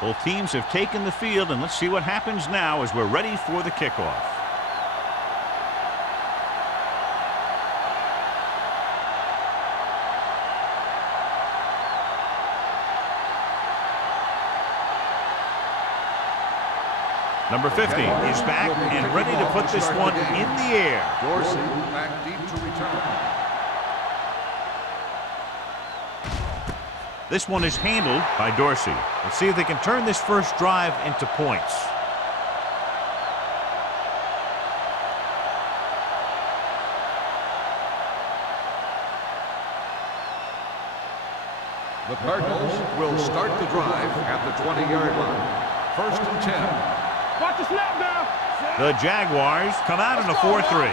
Both teams have taken the field, and let's see what happens now as we're ready for the kickoff. Number 50 is back and ready to put this one in the air. Dorsey back deep to return. This one is handled by Dorsey. Let's see if they can turn this first drive into points. The Cardinals will start the drive at the 20-yard line. 1st and 10. Watch the snap now. The Jaguars come out in a 4-3.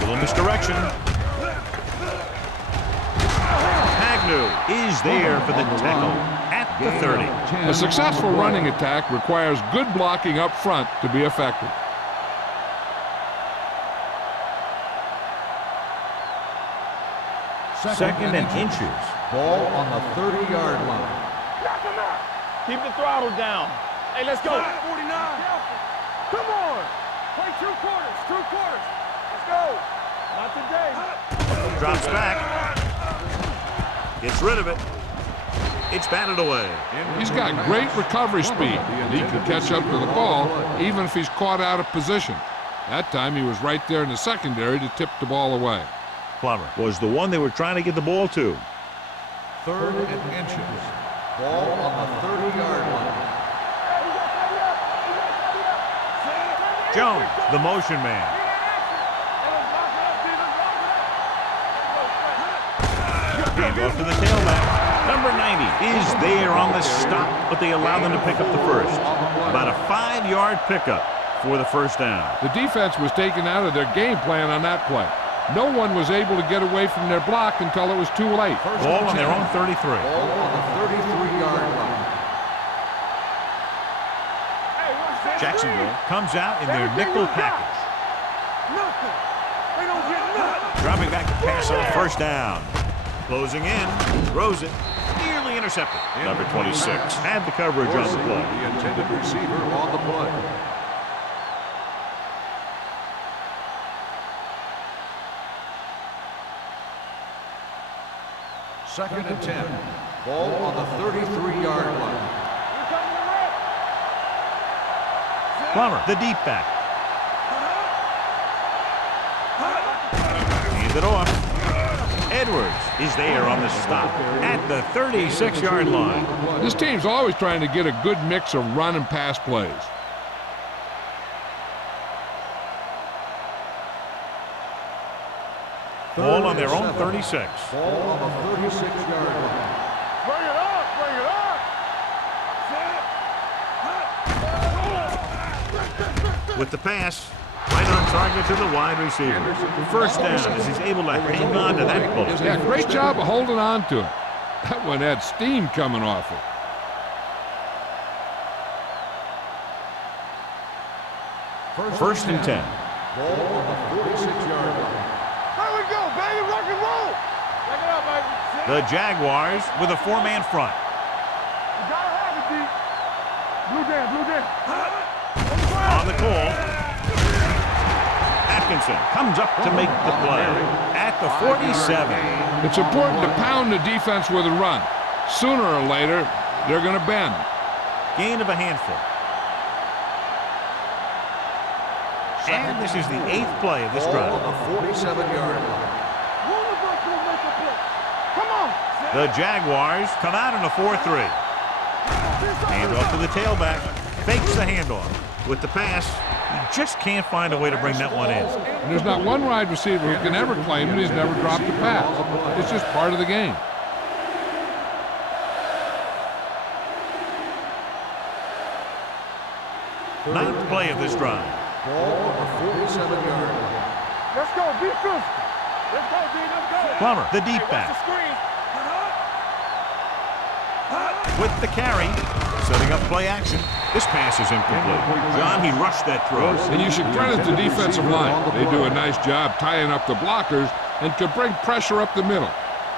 Little misdirection. Agnew is there for the tackle at the 30. A successful running attack requires good blocking up front to be effective. Second and inches. Ball on the 30-yard line. Keep the throttle down. Hey, let's go. 49. Come on. Play 2 quarters. 2 quarters. Let's go. Not today. Drops back. Gets rid of it. It's batted away. He's got great recovery speed, and he can catch up to the ball even if he's caught out of position. That time he was right there in the secondary to tip the ball away. Plummer was the one they were trying to get the ball to. 3rd and inches. Ball on the 30-yard line. Jones, the motion man. Hand off to the tailback. Number 90 is there on the stop, but they allow them to pick up the first. About a 5-yard pickup for the first down. The defense was taken out of their game plan on that play. No one was able to get away from their block until it was too late. Ball on their own 33. Ball on the 33-yard line. Jacksonville comes out in their nickel package. Dropping back to pass on 1st down. Closing in, throws it, nearly intercepted. Number 26 had the coverage on the play. The intended receiver on the play. Second and 10. Ball on the 33-yard line. Plummer, the deep back. Hand it off. Edwards is there on the stop at the 36-yard line. This team's always trying to get a good mix of run and pass plays. Ball on their own 36. Ball on the 36-yard line. Bring it up. Bring it up. With the pass, right on target to the wide receiver. 1st down as he's able to hang on to that ball. Yeah, great job of holding on to it. That one had steam coming off it. 1st and 10. Ball on the 46-yard line. There we go, baby. Rock and roll. Check it out, baby. The Jaguars with a 4-man front. You gotta have it, D. Blue down, blue down. On the call, Atkinson comes up to make the play at the 47. It's important to pound the defense with a run. Sooner or later, they're going to bend. Gain of a handful. And this is the 8th play of this Ball drive. on the 47-yard line. Come on. The Jaguars come out in a 4-3. Hand off to the tailback. Fakes the handoff. With the pass, he just can't find a way to bring that one in. And there's not one wide receiver who can ever claim that he's never dropped a pass. It's just part of the game. Ninth play of this drive. Ball on the 47-yard line. Let's go. Be physical. Let's go, D. Let's go. Plummer, the deep back. With the carry, setting up play action. This pass is incomplete. John, he rushed that throw. And you should credit the defensive line. They do a nice job tying up the blockers and can bring pressure up the middle.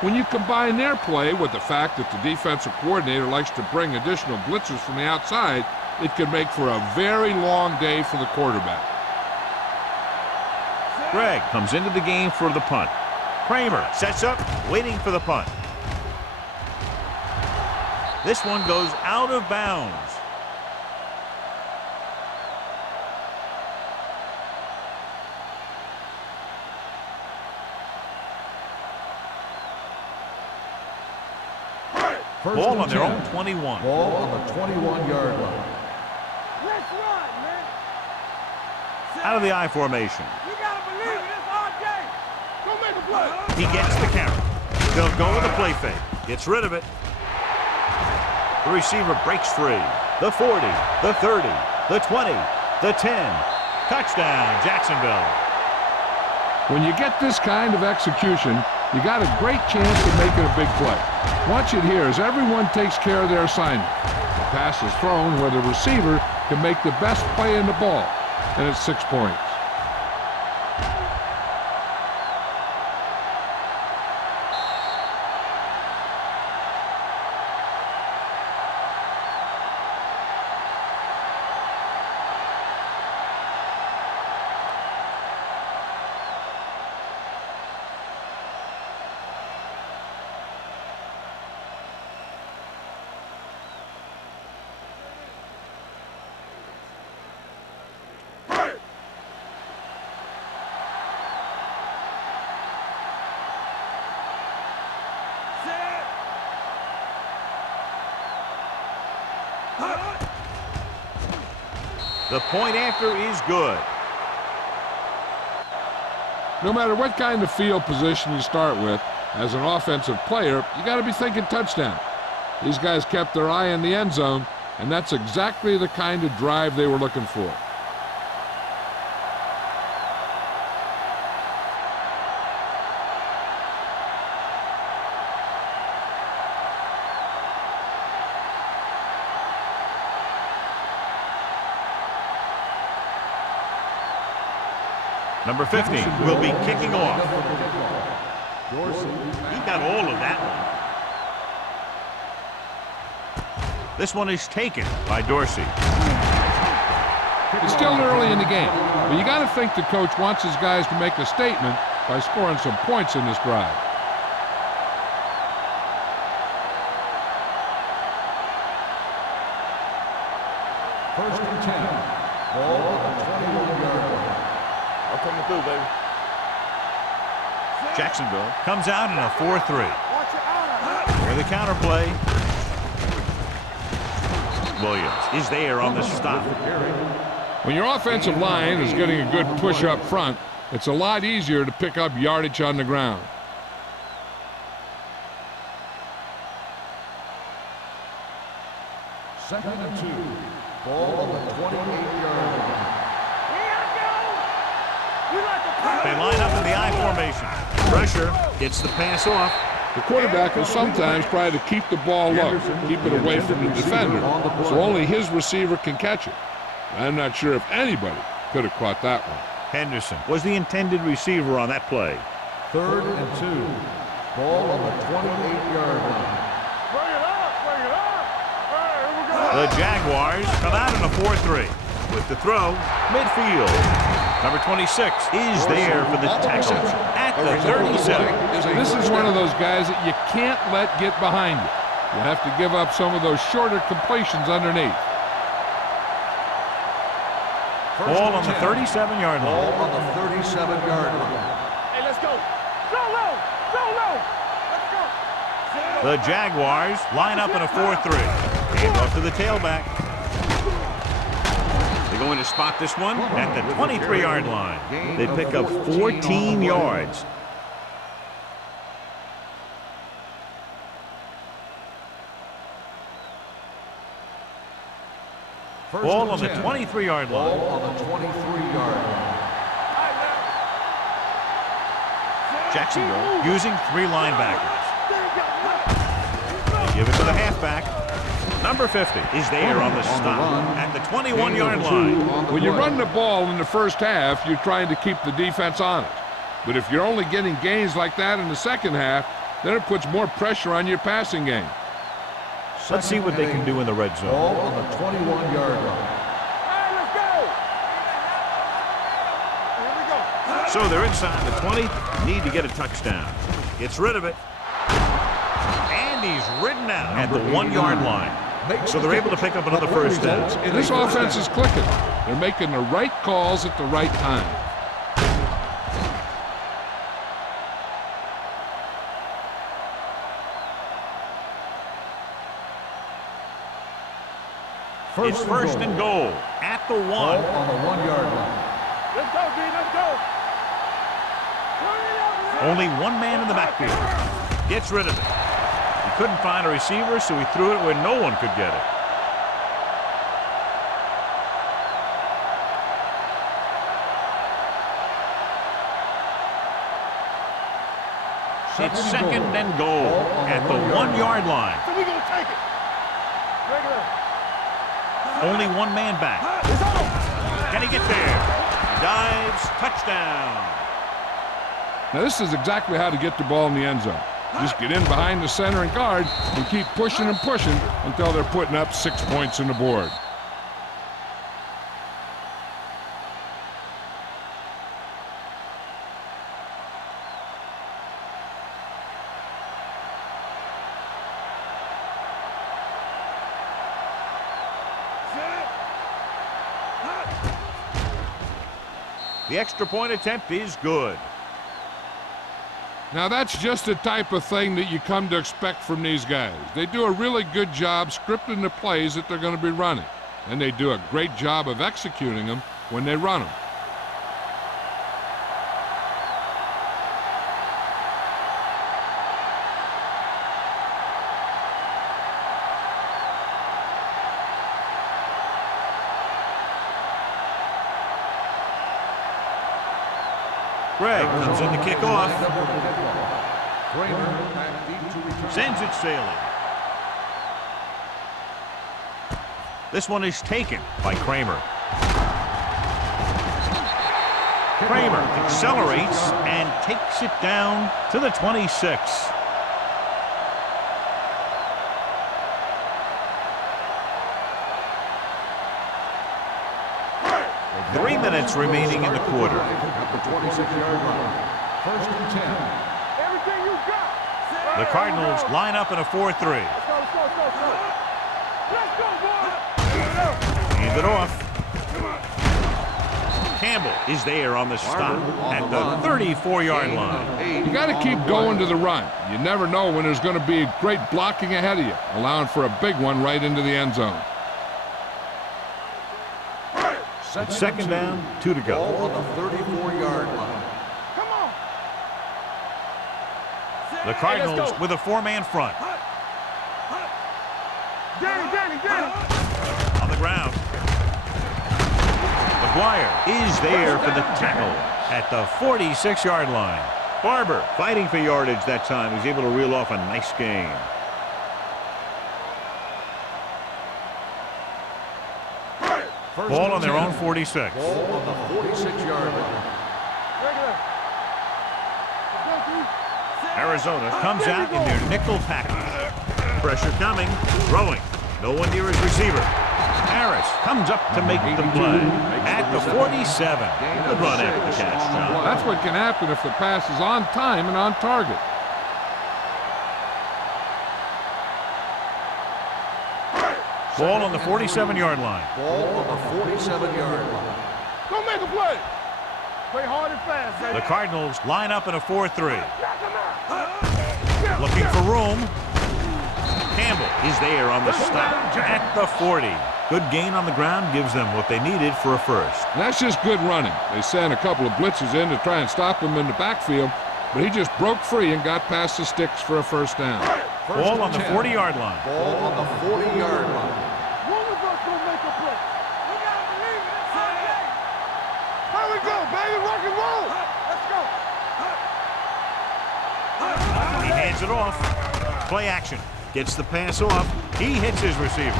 When you combine their play with the fact that the defensive coordinator likes to bring additional blitzers from the outside, it can make for a very long day for the quarterback. Greg comes into the game for the punt. Kramer sets up, waiting for the punt. This one goes out of bounds. Ball on their own 21. Ball on the 21-yard line. Let's run, man. Out of the I formation. You gotta believe it. It's our game. Go make a play. He gets the carry. They'll go with a play fake. Gets rid of it. The receiver breaks free. The 40, the 30, the 20, the 10. Touchdown, Jacksonville. When you get this kind of execution, you got a great chance of making a big play. Watch it here as everyone takes care of their assignment. The pass is thrown where the receiver can make the best play in the ball, and it's 6 points. The point after is good. No matter what kind of field position you start with, as an offensive player, you got to be thinking touchdown. These guys kept their eye on the end zone, and that's exactly the kind of drive they were looking for. Number 50 will be kicking off. He got all of that one. This one is taken by Dorsey. It's still early in the game, but you got to think the coach wants his guys to make a statement by scoring some points in this drive. First and 10. Ball on the 21-yard line. I'm coming through, baby. Jacksonville comes out in a 4-3. Watch your eye. For the counter play. Williams is there on the stop. When your offensive line is getting a good push up front, it's a lot easier to pick up yardage on the ground. Second and 2. Ball on the 28-yard line. They line up in the I formation. Pressure gets the pass off. The quarterback will sometimes try to keep the ball low, keep it away from the defender, so only his receiver can catch it. I'm not sure if anybody could have caught that one. Henderson was the intended receiver on that play. Third and 2. Ball on the 28-yard line. Bring it up, bring it up. All right, here we go. The Jaguars come out in a 4-3. With the throw, midfield. Number 26 is there for the tackle at the 37. This is one of those guys that you can't let get behind you. You have to give up some of those shorter completions underneath. Ball on the 37-yard line. Ball on the 37-yard line. Hey, let's go. Go low, go low. Let's go. The Jaguars line up in a 4-3. Hand off to the tailback. They're going to spot this one at the 23-yard line. They pick up 14 yards. Ball on the 23-yard line. Ball on the 23-yard line. Jacksonville using 3 linebackers. They give it to the halfback. Number 50 is there on the stop at the 21-yard line. When you run the ball in the first half, you're trying to keep the defense honest. But if you're only getting gains like that in the second half, Then it puts more pressure on your passing game. Let's see what they can do in the red zone. Ball on the 21-yard line. Hey, let's go! Here we go. So they're inside the 20. Need to get a touchdown. Gets rid of it. And he's ridden out at the 1-yard line. So they're able to pick up another first down. This offense is clicking. They're making the right calls at the right time. It's first and goal at the 1. Ball on the 1-yard line. Let's go, D, let's go. Only one man in the backfield. Gets rid of it. He couldn't find a receiver, so he threw it where no one could get it. It's second and goal at the 1-yard line. So we gonna take it. Regular. Only one man back. It's on. Can he get there? Dives, touchdown. Now this is exactly how to get the ball in the end zone. Just get in behind the center and guard and keep pushing and pushing until they're putting up 6 points on the board. The extra point attempt is good. Now that's just the type of thing that you come to expect from these guys. They do a really good job scripting the plays that they're going to be running. And they do a great job of executing them when they run them. Greg comes in to kick off. Kramer back deep to return. Sends it sailing. This one is taken by Kramer. Kramer accelerates and takes it down to the 26. Three minutes remaining in the quarter. At the 26-yard line. First and 10. Everything you got. The Cardinals line up in a 4-3. Let's go, let's go, let's go, let's go. Let's go, boy. Hand it off. Campbell is there on the stop at the 34-yard line. You got to keep going to the run. You never know when there's going to be great blocking ahead of you, allowing for a big one right into the end zone. It's second down, 2 to go. Ball on the 34-yard line. Come on. The Cardinals with a 4-man front. Danny. On the ground. McGuire is there for the tackle at the 46-yard line. Barber fighting for yardage that time. He's able to reel off a nice gain. Ball on their own 46. Ball on the 46-yard line. Arizona comes out in their nickel package. Pressure coming, throwing. No one near his receiver. Harris comes up to make the play at the 47. Good run after the catch, John. That's what can happen if the pass is on time and on target. Ball on the 47-yard line. Ball on the 47-yard line. Go make a play. Play hard and fast, baby. The Cardinals line up in a 4-3. Looking for room. Campbell is there on the stop at the 40. Good gain on the ground gives them what they needed for a first. And that's just good running. They sent a couple of blitzes in to try and stop him in the backfield, but he just broke free and got past the sticks for a first down. Ball on the 40-yard line. Ball on the 40-yard line. One of us gonna make a play. We gotta believe it. It's okay. Here we go, baby. Rock and roll. Let's go. He hands it off. Play action. Gets the pass off. He hits his receiver.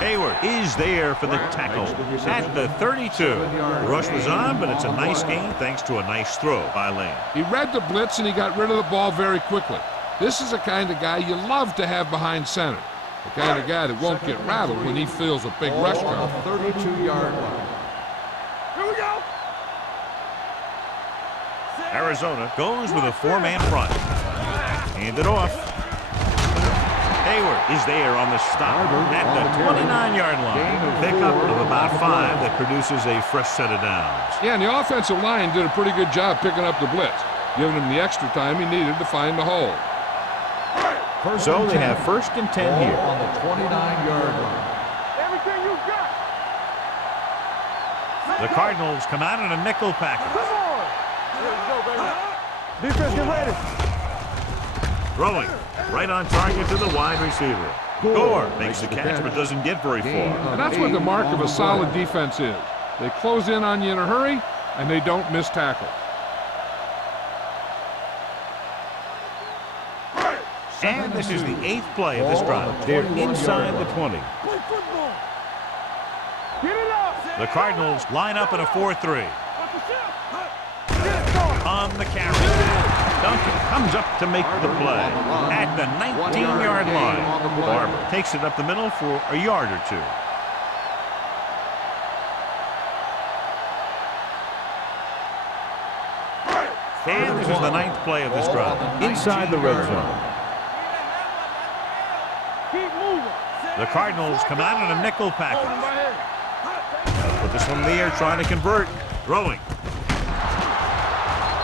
Hayward is there for the tackle at the 32. The rush was on, but it's a nice gain thanks to a nice throw by Lane. He read the blitz and he got rid of the ball very quickly. This is the kind of guy you love to have behind center. The kind of guy that won't get rattled when he feels a big rush Ball on coming. the 32-yard line. Here we go. Arizona goes with a 4-man front. Hand it off. Hayward is there on the stop at the 29-yard line. Pickup of about 5 that produces a fresh set of downs. Yeah, and the offensive line did a pretty good job picking up the blitz, giving him the extra time he needed to find the hole. So they have 1st and 10 Ball here. on the 29-yard line. Everything you got. The Cardinals come out in a nickel package. Come on. Let's go, baby. Defense, get ready. Throwing right on target to the wide receiver. Gore makes the catch but doesn't get very far. And that's what the mark of a solid defense is. They close in on you in a hurry, and they don't miss tackle. And this is the 8th play of this drive. They're inside the 20. Play football. Get it up. The Cardinals line up in a 4-3. Watch the shot. Get it going. On the carry. Duncan comes up to make the play at the 19-yard line. Barber takes it up the middle for a yard or 2. And this is the 9th play of this drive. Inside the red zone. Keep moving. The Cardinals come out in a nickel Hold him package. right here. Put this one in the air, trying to convert. Throwing.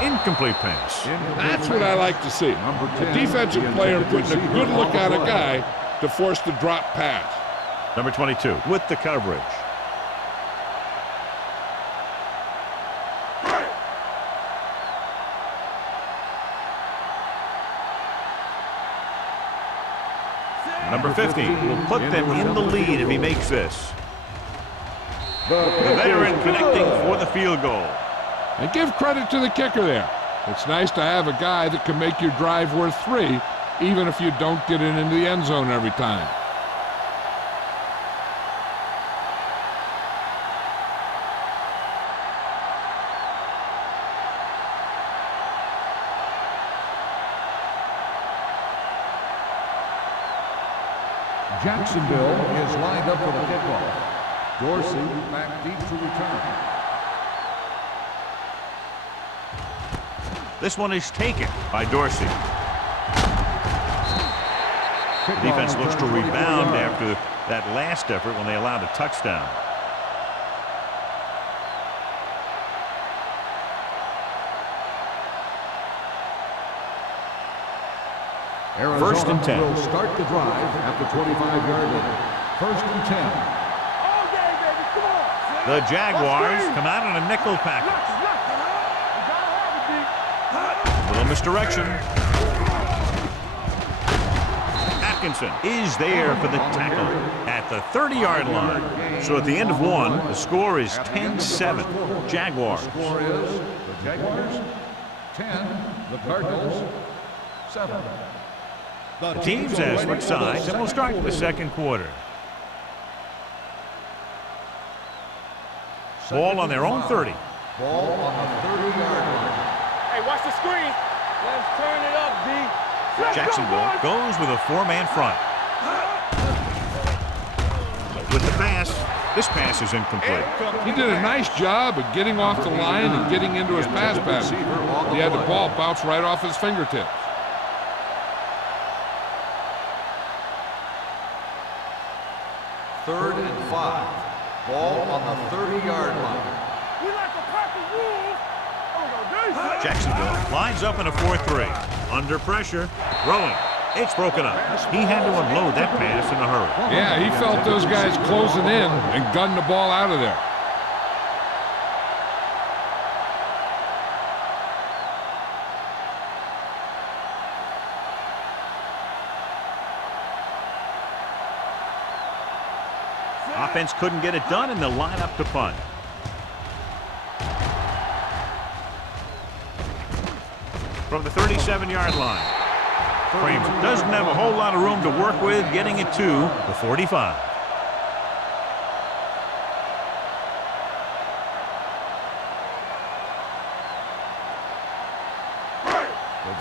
Incomplete pass. That's what I like to see. A defensive player putting a good look at a guy to force the drop pass. Number 22 with the coverage. Number 50 will put them in the lead if he makes this. The veteran connecting for the field goal. And give credit to the kicker there. It's nice to have a guy that can make your drive worth 3, even if you don't get it into the end zone every time. Jacksonville is lined up for the kickoff. Dorsey back deep to return. This one is taken by Dorsey. Defense looks to rebound after that last effort when they allowed a touchdown. Arizona 1st and 10. will start the drive at the 25-yard line. 1st and 10. All day, baby. Come on. The Jaguars come out in a nickel package. Little misdirection. Atkinson is there for the tackle at the 30-yard line. So at the end of one, the score is 10-7. Jaguars. The score is the Jaguars 10, the Cardinals 7. The teams have switched sides, and we'll start the second quarter. Ball on their own 30. Ball on the 30-yard line. Hey, watch the screen. Let's turn it up, D. Jacksonville goes with a 4-man front. With the pass, this pass is incomplete. He did a nice job of getting off the line and getting into his pass pattern. He had the ball bounce right off his fingertips. Third and 5. Ball on the 30-yard line. We like to crack the rules. Jacksonville lines up in a 4-3. Under pressure, throwing. It's broken up. He had to unload that pass in a hurry. Yeah, he felt those guys closing in and gunned the ball out of there. Offense couldn't get it done, and they'll line up to punt. From the 37-yard line. Frames doesn't have a whole lot of room to work with, getting it to the 45.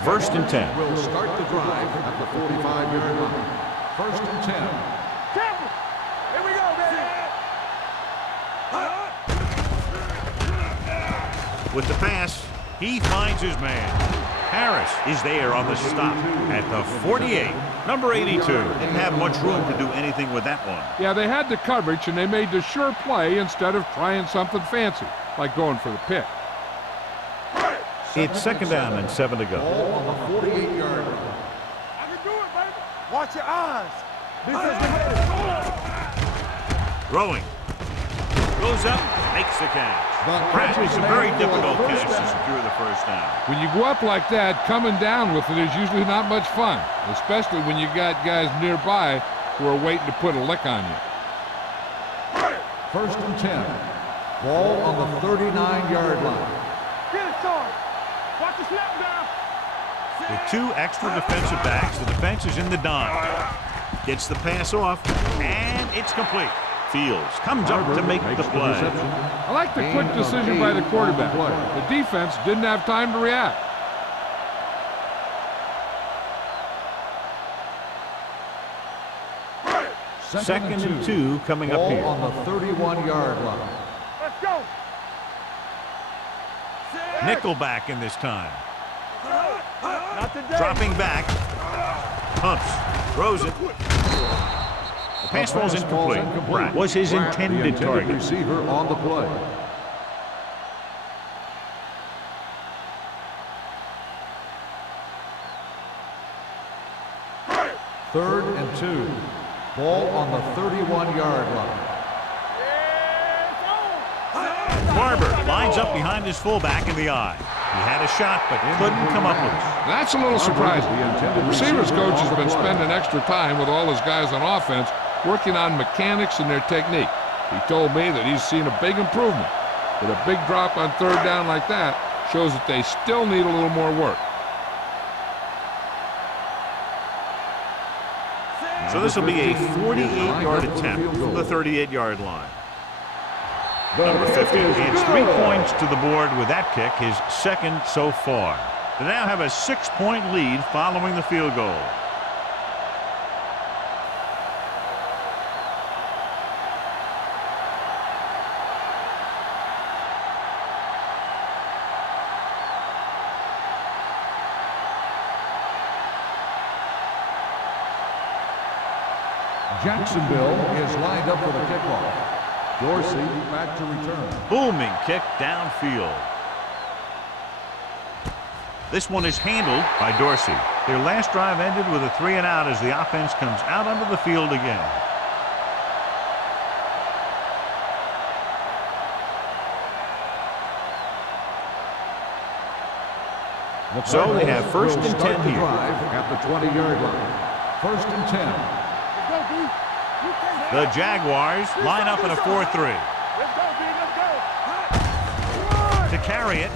First and 10. Will start the drive at the 45-yard line. First and 10. Careful. Here we go, baby. With the pass, he finds his man. Harris is there on the stop at the 48. Number 82 didn't have much room to do anything with that one. Yeah, they had the coverage, and they made the sure play instead of trying something fancy, like going for the pick. It's second down and 7 to go. Ball on the 48-yard line. I can do it, baby. Watch your eyes. Defense, get ready. Throwing. Goes up, makes the catch. Pratt is a very difficult catch to secure the first down. When you go up like that, coming down with it is usually not much fun, especially when you got guys nearby who are waiting to put a lick on you. First and 10. Ball on the 39-yard line. Get it, Sarge. Watch the snap down. With 2 extra defensive backs, the defense is in the dime. Gets the pass off, and it's complete. Fields comes up to make the play. I like the quick decision by the quarterback. The defense didn't have time to react. Second and 2 coming up here. Ball on the 31-yard line. Let's go. Nickelback in this time. Not today. Dropping back. Hunts. Throws it. The pass falls incomplete. Pratt was his intended target. Receiver on the play. Third and 2. Ball on the 31-yard line. Barber lines up behind his fullback in the eye. He had a shot, but couldn't come up with it. That's a little surprising. The receivers coach has been spending extra time with all his guys on offense working on mechanics and their technique. He told me that he's seen a big improvement. But a big drop on third down like that shows that they still need a little more work. So this will be a 48-yard attempt from the 38-yard line. Number 50 adds 3 points to the board with that kick, his second so far. They now have a 6-point lead following the field goal. Jacksonville is lined up for the kickoff. Dorsey back to return. Booming kick downfield. This one is handled by Dorsey. Their last drive ended with a 3-and-out as the offense comes out onto the field again. So they have first and 10 here. At the 20-yard line. First and 10. The Jaguars line up in a 4-3. Let's go, B. Let's go. To carry it.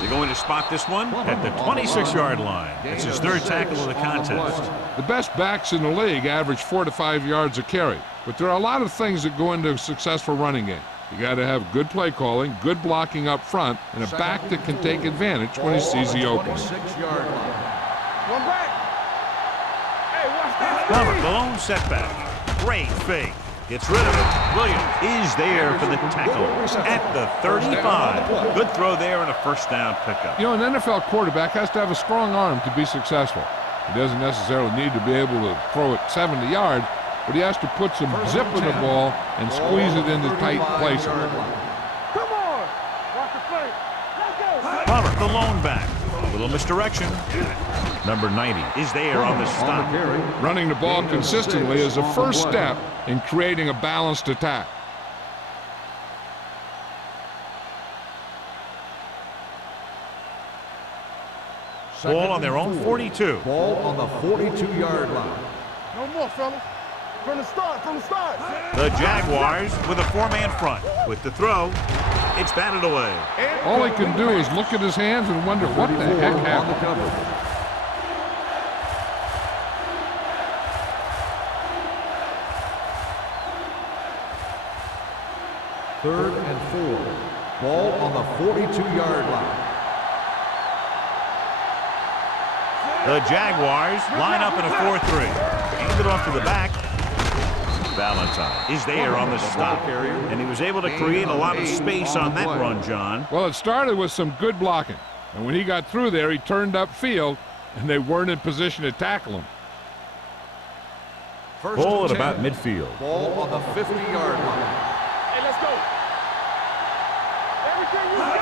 They're going to spot this one at the 26-yard line. It's his third tackle of the contest. The best backs in the league average 4 to 5 yards a carry. But there are a lot of things that go into a successful running game. You got to have good play calling, good blocking up front, and a back that can take advantage when he sees the opening. 26-yard line. One back. Hey, watch that. Plummer, the lone setback. Great fake. Gets rid of it. Williams is there for the tackle at the 35. Good throw there and a first down pickup. You know, an NFL quarterback has to have a strong arm to be successful. He doesn't necessarily need to be able to throw it 70 yards, but he has to put some zip in the ball and squeeze it into tight places. Come on. Watch the play. Let's go. Plummer, the lone back. A little misdirection. Number 90 is there on the stop. Running the ball consistently is the first step in creating a balanced attack. Ball on their own 42. Ball on the 42-yard line. No more, fellas. From the start, from the start. The Jaguars with a 4-man front. With the throw, it's batted away. All he can do is look at his hands and wonder what the heck happened. Third and 4. Ball on the 42-yard line. The Jaguars line up in a 4-3. Hand it off to the back. Valentine is there on the stop. And he was able to create a lot of space on that run, John. Well, it started with some good blocking. And when he got through there, he turned upfield, and they weren't in position to tackle him. Ball at about midfield. Ball on the 50-yard line. Hey, let's go.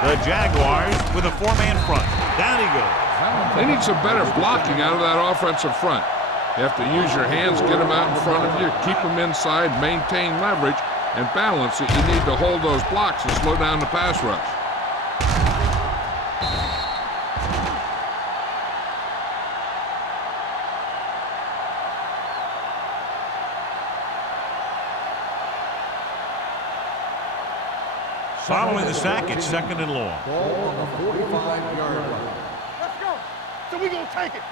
The Jaguars with a 4-man front. Down he goes. They need some better blocking out of that offensive front. You have to use your hands, get them out in front of you, keep them inside, maintain leverage, and balance it. You need to hold those blocks and slow down the pass rush. Following the sack, it's 2nd and long. Ball on the 45-yard line. Let's go. So we gonna take it.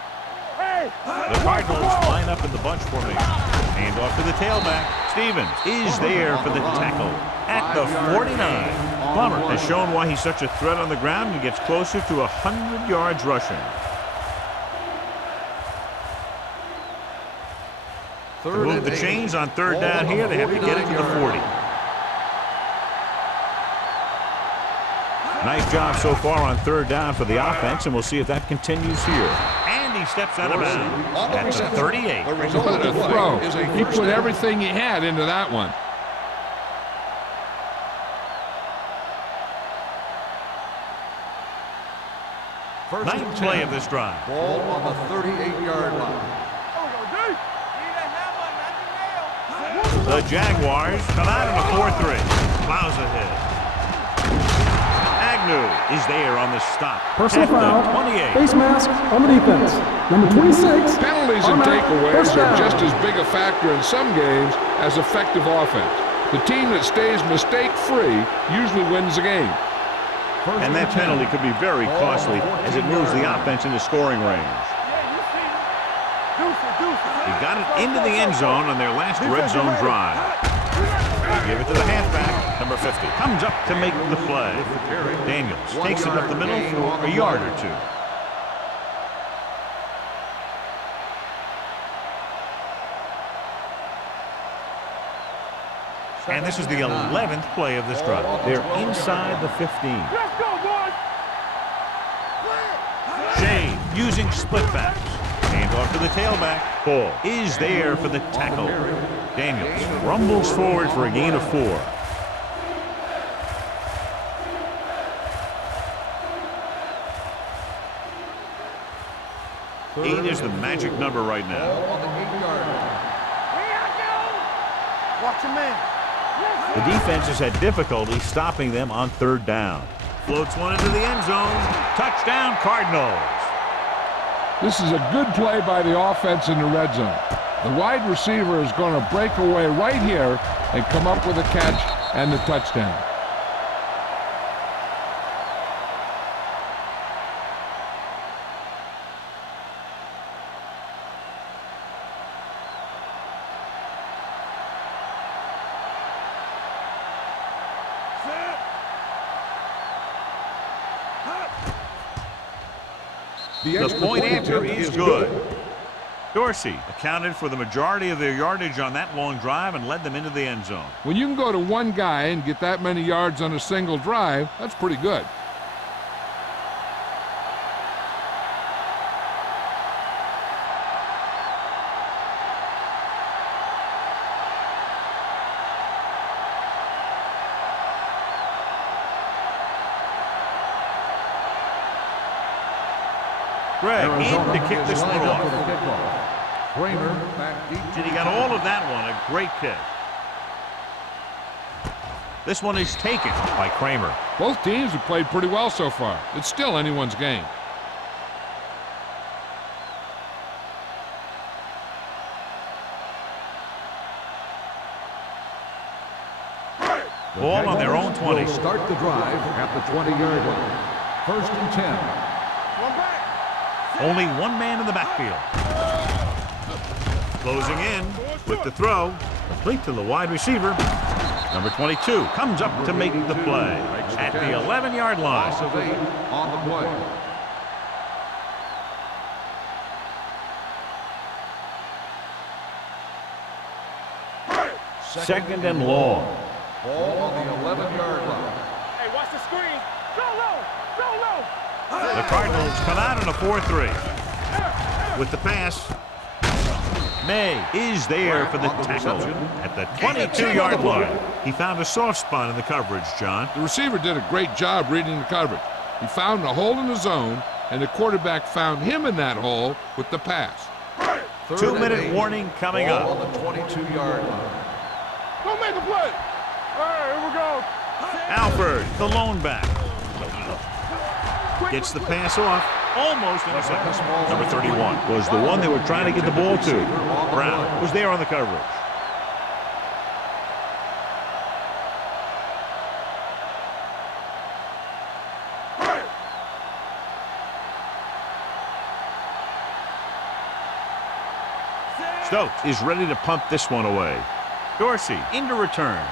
Hey. The Cardinals line up in the bunch formation. Hand off to the tailback. Stevens is there for the tackle at the 49. Plummer has shown why he's such a threat on the ground and gets closer to 100 yards rushing. To move the chains on 3rd down here, they have to get it to the 40. Nice job so far on 3rd down for the offense, and we'll see if that continues here. And he steps out of bounds at the 38. What a throw. He put everything he had into that one. Ninth play of this drive. Ball on the 38-yard line. The Jaguars come out in a 4-3. Plows ahead. Agnew is there on the stop. Personal at the foul. 28. Face mask on the defense. Number 26. Penalties and takeaways are just as big a factor in some games as effective offense. The team that stays mistake-free usually wins the game. And that penalty could be very costly as it moves the offense into scoring range. He got it into the end zone on their last red zone drive. They give it to the halfback, number 50. Comes up to make the play. Daniels takes it up the middle for a yard or two. And this is the 11th play of this drive. They're inside the 15. Let's go, boys. Shea using split backs. Hand off to the tailback. Ball is there for the tackle. Daniels rumbles forward for a gain of 4. Eight is the magic number right now. On the 8-yard line. Watch your man. The defense has had difficulty stopping them on 3rd down. Floats one into the end zone. Touchdown, Cardinals. This is a good play by the offense in the red zone. The wide receiver is going to break away right here and come up with a catch and the touchdown. The point answer is good. Dorsey accounted for the majority of their yardage on that long drive and led them into the end zone. When you can go to one guy and get that many yards on a single drive, that's pretty good. Greg in to kick this one off. Kramer back deep. And he got all of that one. A great kick. This one is taken by Kramer. Both teams have played pretty well so far. It's still anyone's game. Ball on their own 20. Will start the drive at the 20-yard line. 1st and 10. One back. Only one man in the backfield. Closing in with the throw. Complete to the wide receiver. Number 22 comes up to make the play at the 11-yard line. Loss of 8 on the play. Second and long. Ball on the 11-yard line. Hey, watch the screen. Go low. Go low. The Cardinals come out in a 4-3. With the pass, May is there for the tackle at the 22-yard line. He found a soft spot in the coverage, John. The receiver did a great job reading the coverage. He found a hole in the zone, and the quarterback found him in that hole with the pass. 2-minute warning coming Ball up. on the 22-yard line. Don't make a play. All right, here we go. Alford, the lone back. Gets the pass off. Almost intercepted. Number 31 was the one they were trying to get the ball to. Brown was there on the coverage. Stokes is ready to punt this one away. Dorsey into return.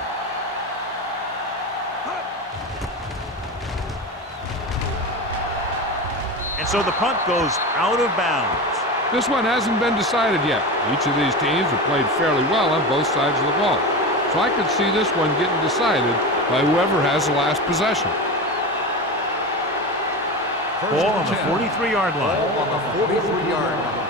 And so the punt goes out of bounds. This one hasn't been decided yet. Each of these teams have played fairly well on both sides of the ball. So I could see this one getting decided by whoever has the last possession. Ball on the 43-yard line. Ball on the 43-yard line.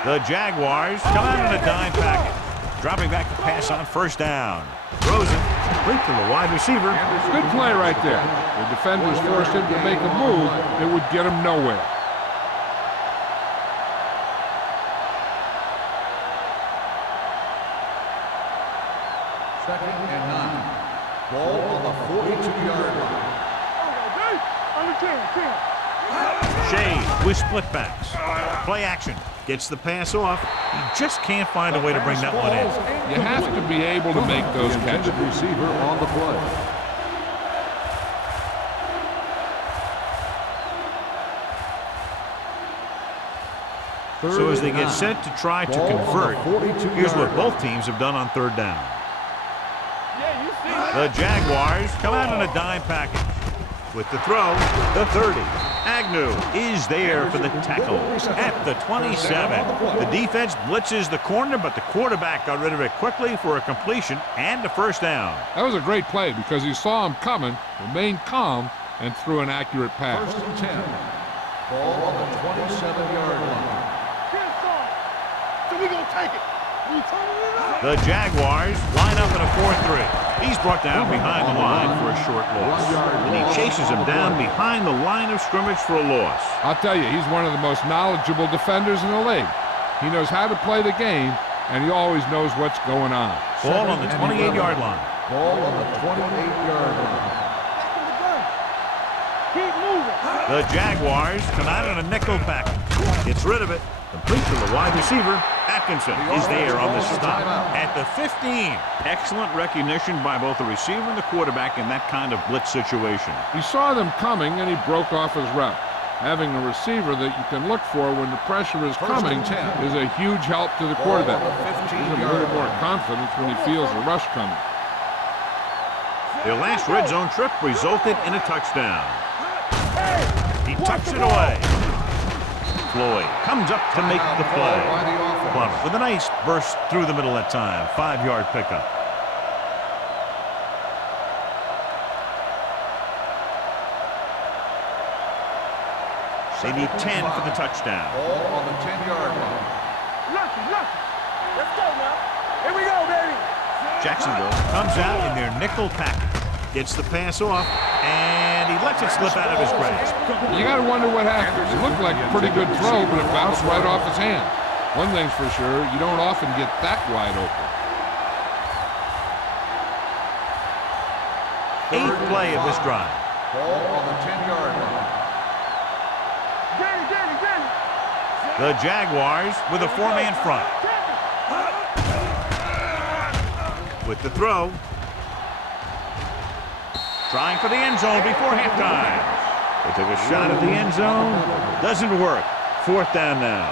The Jaguars come out in a dime package. Dropping back to pass on first down. Throws it complete to the wide receiver. Good play right there. The defenders forced him to make a move that would get him nowhere. Second and 9. Ball on the 42-yard line. Shade with split backs. Play action. Gets the pass off. He just can't find a way to bring that one in. You have to be able to make those catches. Receiver on the play. So as they get set to try to convert, here's what both teams have done on third down. The Jaguars come out in a dime package. With the throw, the 30. Agnew is there for the tackle at the 27. The defense blitzes the corner, but the quarterback got rid of it quickly for a completion and a first down. That was a great play because he saw him coming, remained calm, and threw an accurate pass. First and 10. Ball on the 27-yard line. So we gonna take it. The Jaguars line up in a 4-3. He's brought down behind the line for a short loss. And he chases him down behind the line of scrimmage for a loss. I'll tell you, he's one of the most knowledgeable defenders in the league. He knows how to play the game, and he always knows what's going on. Ball on the 28-yard line. Ball on the 28-yard line. Keep moving. The Jaguars come out in a nickel package. Gets rid of it. Complete to the wide receiver. Atkinson is there on the stop at the 15. Excellent recognition by both the receiver and the quarterback in that kind of blitz situation. He saw them coming, and he broke off his route. Having a receiver that you can look for when the pressure is coming is a huge help to the quarterback. He's a little more confidence when he feels the rush coming. Their last red zone trip resulted in a touchdown. He tucks it away. Floyd comes up to make the play. Plummer with a nice burst through the middle that time. 5-yard pickup. They need 10 for the touchdown. Ball on the 10-yard line. Lucky. Let's go now. Here we go, baby. Jacksonville comes out in their nickel package. Gets the pass off, and he lets it slip out of his grasp. You got to wonder what happened. It looked like a pretty good throw, but it bounced right off his hand. One thing's for sure, you don't often get that wide open. 8th play of this drive. Ball on the 10-yard line. Get it. The Jaguars with a 4-man front. With the throw. Trying for the end zone before halftime. They took a shot at the end zone. Doesn't work. 4th down now.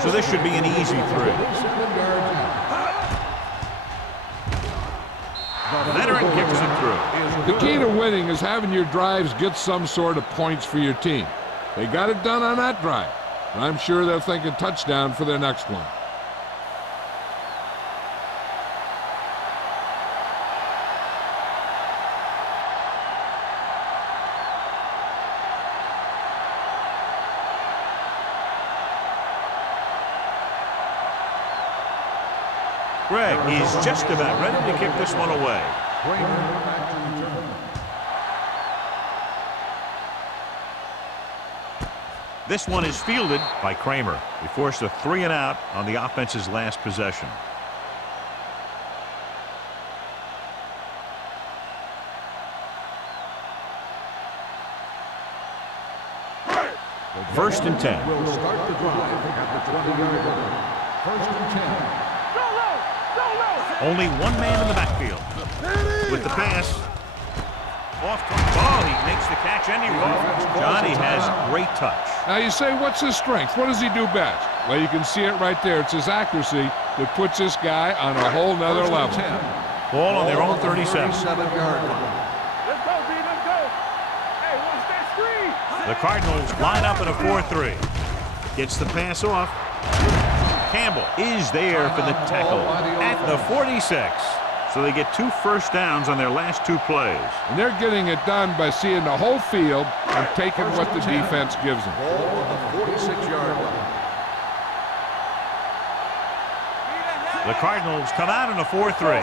So this should be an easy 3. and kicks it through. The key to winning is having your drives get some sort of points for your team. They got it done on that drive, and I'm sure they're thinking touchdown for their next one. Greg is just about ready to kick this one away. This one is fielded by Kramer. He forced a 3 and out on the offense's last possession. First and 10. Will start the drive at the 20-yard line. First and 10. Only one man in the backfield. With the pass. Off to ball. He makes the catch anyway. Johnny has great touch. Now you say, what's his strength? What does he do best? Well, you can see it right there. It's his accuracy that puts this guy on a whole nother level. Ball on their own 37. 37-yard line. Let's go, B. Let's go. Hey, watch that screen. The Cardinals line up in a 4-3. Gets the pass off. Campbell is there for the tackle at the 46. So they get 2 first downs on their last 2 plays. And they're getting it done by seeing the whole field and taking what the defense gives them. Ball on the 46-yard line. The Cardinals come out in a 4-3.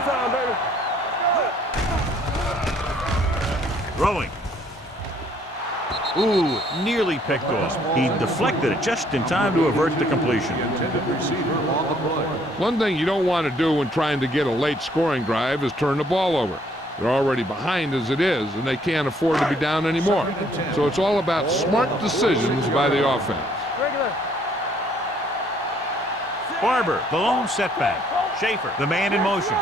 Throwing. Ooh, nearly picked off. He deflected it just in time to avert the completion. One thing you don't want to do when trying to get a late scoring drive is turn the ball over. They're already behind as it is, and they can't afford to be down anymore. So it's all about smart decisions by the offense. Barber, the lone setback. Schaefer, the man in motion.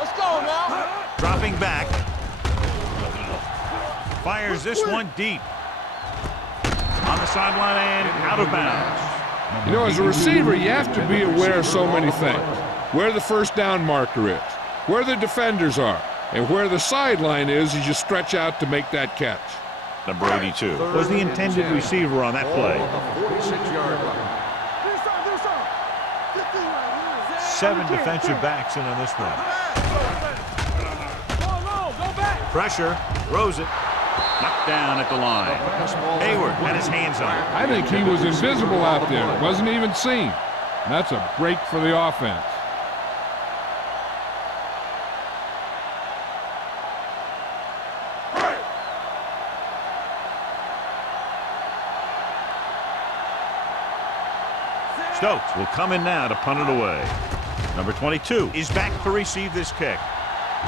Let's go now. Dropping back. Fires this one deep. On the sideline and out of bounds. You know, as a receiver, you have to be aware of so many things. Where the first down marker is, where the defenders are, and where the sideline is as you stretch out to make that catch. Number 82 was the intended receiver on that play. 7 defensive backs in on this one. Pressure, throws it. Knocked down at the line. Hayward had his hands on it. I think he was invisible out there. Wasn't even seen. And that's a break for the offense. Stokes will come in now to punt it away. Number 22 is back to receive this kick.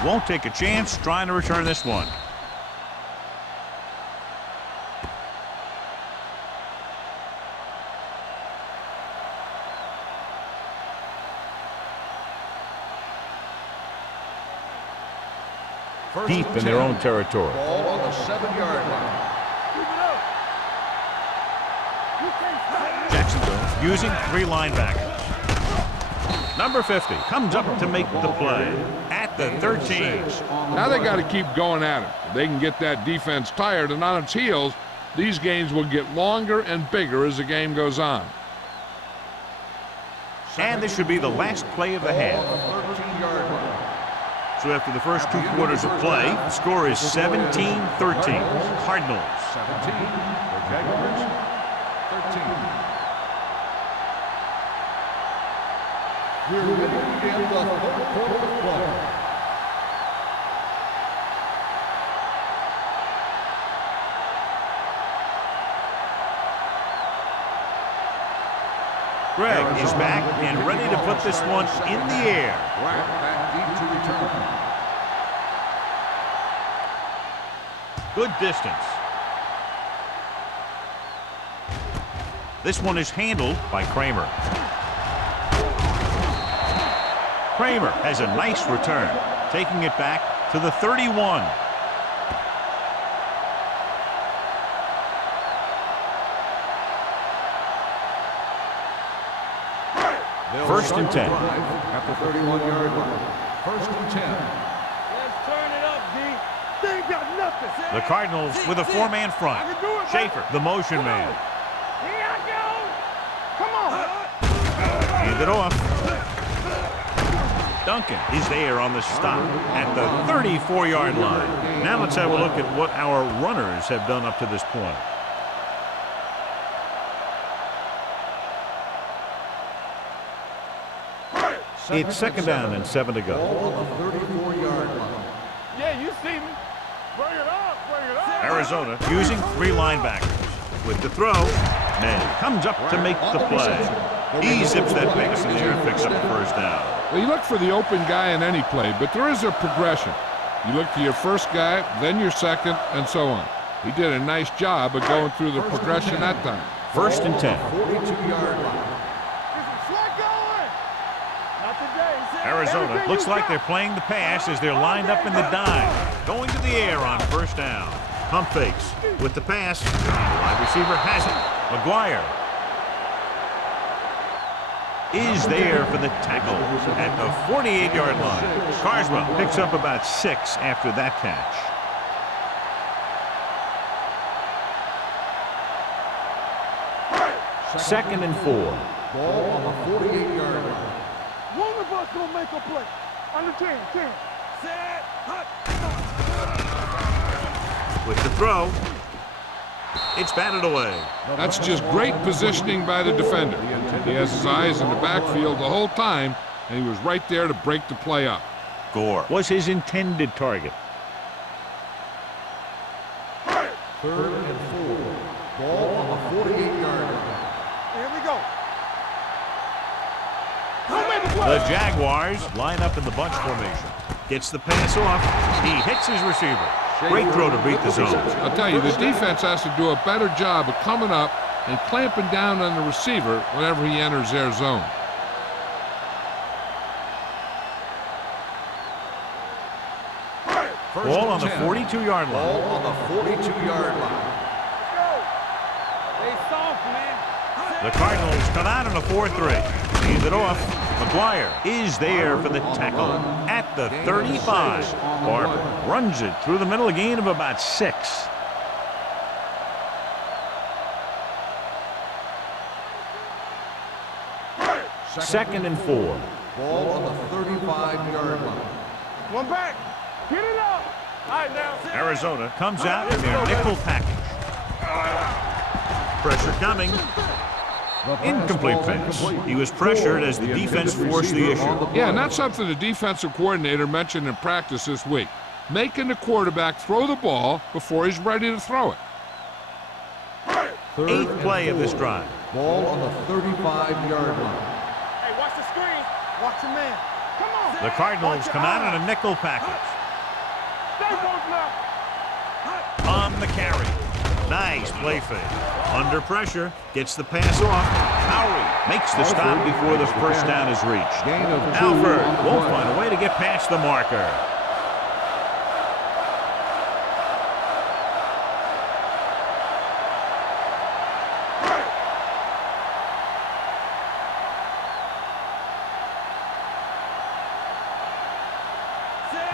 Won't take a chance trying to return this one. Deep in their own territory. Ball on the 7-yard line. Jacksonville using 3 linebackers. Number 50 comes up to make the play at the 13. Now they got to keep going at it. If they can get that defense tired and on its heels, these games will get longer and bigger as the game goes on. And this should be the last play of the half. 13-yard line. So after the first 2 quarters of play, the score is 17-13. Cardinals. 17. The Jaguars. 13. We're ready to begin the 4th quarter of play. Greg is back and ready to put this one in the air. Back deep to return. Good distance. This one is handled by Kramer. Kramer has a nice return, taking it back to the 31. First and 10. At the 31-yard line. First and 10. The Cardinals with a four-man front. Schaefer, the motion man. Here I go. Come on. Hand it off. Duncan is there on the stop at the 34-yard line. Now let's have a look at what our runners have done up to this point. It's second down and 7 to go. Ball on the 34-yard line. Yeah, you see me. Bring it up. Bring it up. Arizona using three linebackers. With the throw, May comes up to make the play. He zips that pass in the air and picks up a first down. Well, you look for the open guy in any play, but there is a progression. You look to your first guy, then your second, and so on. He did a nice job of going through the progression that time. First and 10. 42-yard line. Slide going. Not today. Arizona Everything looks you like got. they're playing the pass as they're lined up in the dime. Going to the air on first down. Pump fakes with the pass. The wide receiver has it. McGuire is there for the tackle at the 48-yard line. Carswell picks up about 6 after that catch. Second and 4. Ball on the 48-yard line. One of us gonna make a play. Under 10. Set. With the throw, it's batted away. That's just great positioning by the defender. He has his eyes in the backfield the whole time, and he was right there to break the play up. Gore was his intended target. Third and 4. Ball on the 48-yard line. Here we go. The Jaguars line up in the bunch formation. Gets the pass off. He hits his receiver. Great throw to beat the zone. I'll tell you, the defense has to do a better job of coming up and clamping down on the receiver whenever he enters their zone. Ball on the 42-yard line. Ball on the 42-yard line. Stay soft, man. The Cardinals come out in a 4-3. Hand it off. McGuire is there for the tackle at the 35. Barber runs it through the middle, a gain of about 6. Second and 4. Ball on the 35-yard line. One back. Get it up. All right, now. Arizona comes out in their nickel package. Pressure coming. Incomplete pass. He was pressured as the defense forced the issue. Yeah, not something the defensive coordinator mentioned in practice this week. Making the quarterback throw the ball before he's ready to throw it. Eighth play of this drive. Ball on the 35-yard line. Hey, watch the screen. Watch your man. Come on. The Cardinals come out in a nickel package. Stay close now. On the carry. Nice play fake. Under pressure, gets the pass off. Howie makes the stop before the first down is reached. Gain of 2 Alford on the won't play. find a way to get past the marker.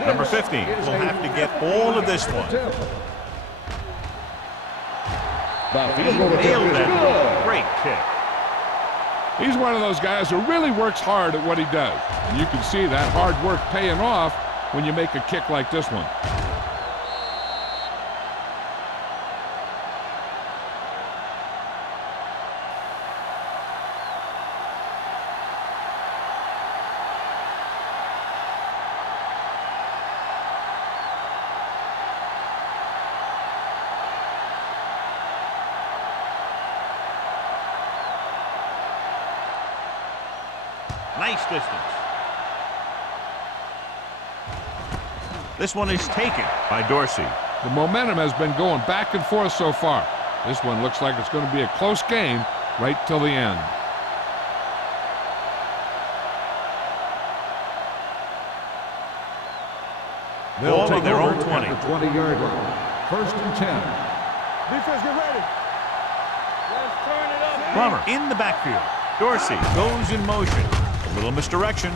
Number 15 will have to get all of this one. He nailed that. Great kick. He's one of those guys who really works hard at what he does. And you can see that hard work paying off when you make a kick like this one. Nice distance. This one is taken by Dorsey. The momentum has been going back and forth so far. This one looks like it's going to be a close game right till the end. Ball on their own 20. At the 20-yard line. First and 10. Defense, get ready. Let's turn it up. Plummer in the backfield. Dorsey goes in motion. A little misdirection.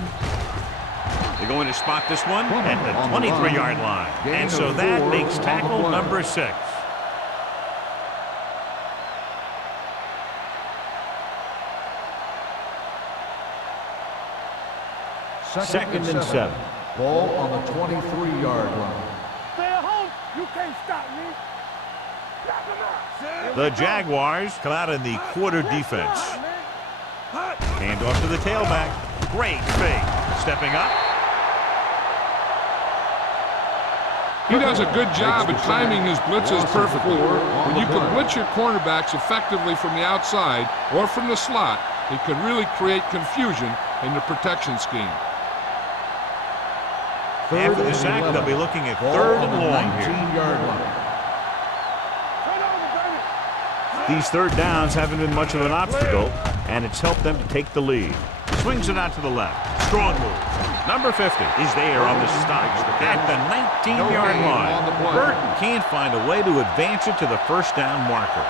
They're going to spot this one at the 23-yard line. And so that makes tackle number 6. Second and 7. Ball on the 23-yard line. Stay at home. You can't stop me. The Jaguars come out in the quarter defense. Hand off to the tailback. Great fake. Stepping up. He does a good job at timing his blitzes perfectly. When you can blitz your cornerbacks effectively from the outside or from the slot, it can really create confusion in the protection scheme. After the sack, they'll be looking at 3rd and long here. These third downs haven't been much of an obstacle, and it's helped them to take the lead. Swings it out to the left. Strong move. Number 50 is there on the stop at the 19-yard line. Burton can't find a way to advance it to the first down marker.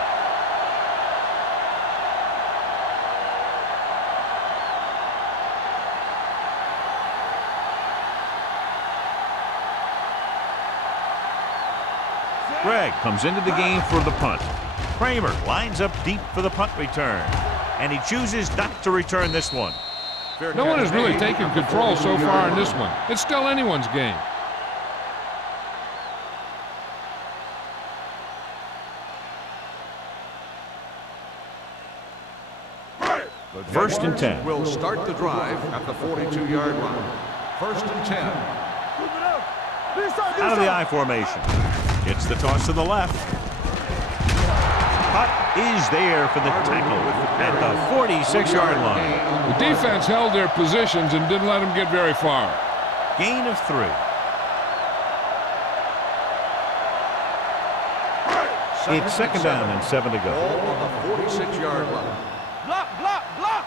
Gregg comes into the game for the punt. Kramer lines up deep for the punt return, and he chooses not to return this one. No one has really taken control so far in this one. It's still anyone's game. First and 10. Will start the drive at the 42-yard line. First and 10. Out of the I formation. Gets the toss to the left. Putt is there for the tackle at the 46-yard line. The defense held their positions and didn't let them get very far. Gain of 3. It's second down and 7 to go. Ball on the 46-yard line. Block, block, block.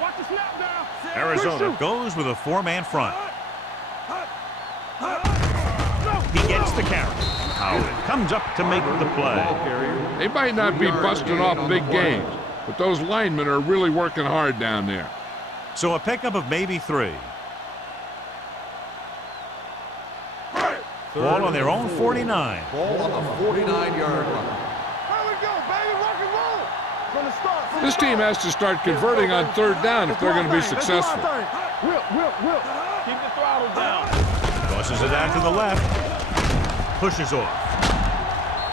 Watch the snap down. Arizona goes with a 4-man front. He gets the carry. Howard comes up to make the play. They might not be busting off big games, but those linemen are really working hard down there. So a pickup of maybe 3. Ball on their own 49. Ball on the 49-yard line. Here we go, baby. Rock and roll. From the start. This team has to start converting on 3rd down if they're going to be successful. Whip. Keep the throttle down. Tosses it out to the left. Pushes off.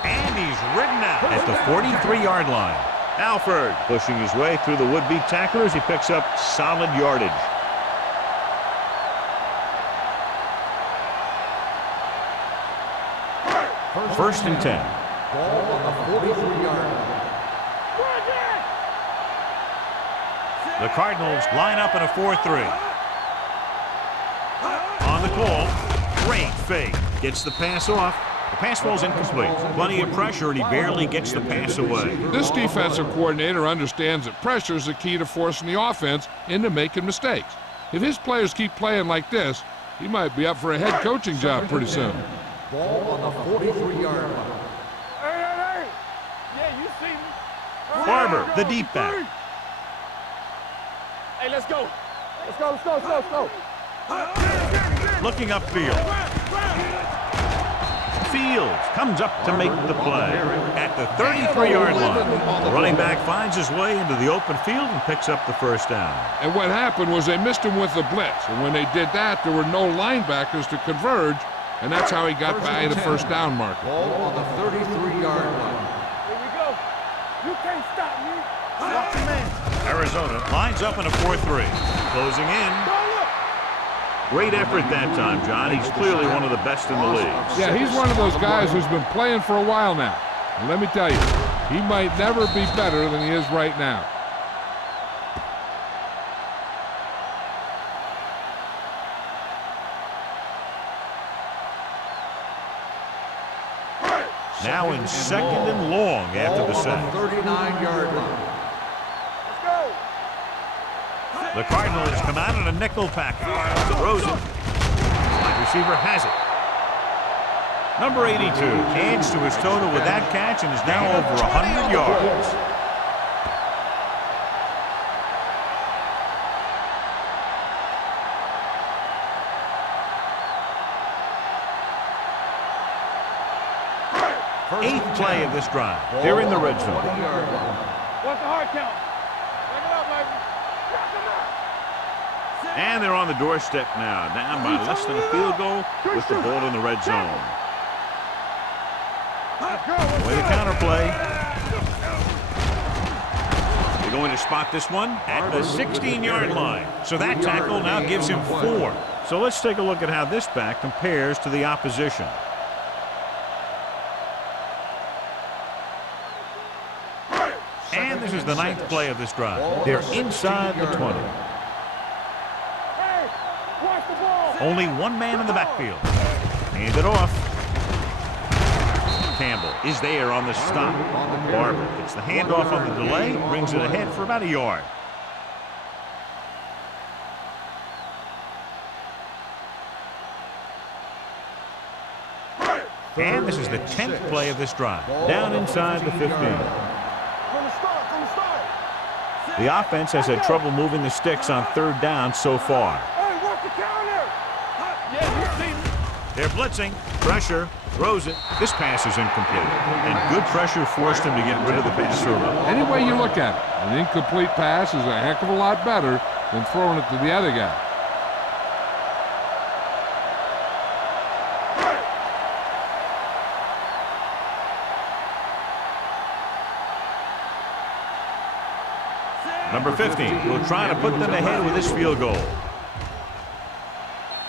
And he's ridden out at the 43-yard line. Alford pushing his way through the would-be tacklers. He picks up solid yardage. First and 10. Ball on the 43-yard line. The Cardinals line up in a 4-3. On the call. Great fake. Gets the pass off. The pass falls incomplete. Plenty of pressure, and he barely gets the pass away. This defensive coordinator understands that pressure is the key to forcing the offense into making mistakes. If his players keep playing like this, he might be up for a head coaching job pretty soon. Ball on the 43-yard line. Hey. Yeah, you see me. Barber, the deep back. Hey, let's go. Let's go. Looking upfield. Fields comes up to make the play at the 33-yard line. The running back finds his way into the open field and picks up the first down. And what happened was they missed him with the blitz. And when they did that, there were no linebackers to converge. And that's how he got by the first down marker. Ball on the 33-yard line. Here we go. You can't stop me. Watch your man. Arizona lines up in a 4-3. Closing in. Great effort that time, John. He's clearly one of the best in the league. Yeah, he's one of those guys who's been playing for a while now. And let me tell you, he might never be better than he is right now. Now in second and long after the sack. 39-yard line. The Cardinals come out in a nickel package. Throws it. Wide receiver has it. Number 82 adds to his total with that catch and is now over 100 yards. 8th play of this drive. They're in the red zone. 20-yard line. What's the hard count? Take it up, baby. Knock him out. And they're on the doorstep now, down by less than a field goal with the ball in the red zone. Away the counter play. They're going to spot this one at the 16-yard line. So that tackle now gives him 4. So let's take a look at how this back compares to the opposition. And this is the 9th play of this drive. They're inside the 20. Hey, watch the ball. Only one man in the backfield. Hand it off. Campbell is there on the stop. Barber gets the handoff on the delay, brings it ahead for about a yard. And this is the 10th play of this drive. Down inside the 15. The offense has had trouble moving the sticks on 3rd down so far. Hey, work the counter. Yeah, you see. They're blitzing. Pressure. Throws it. This pass is incomplete. And good pressure forced him to get rid of the pass early. Any way you look at it, an incomplete pass is a heck of a lot better than throwing it to the other guy. Number 15 will try to put them ahead with this field goal.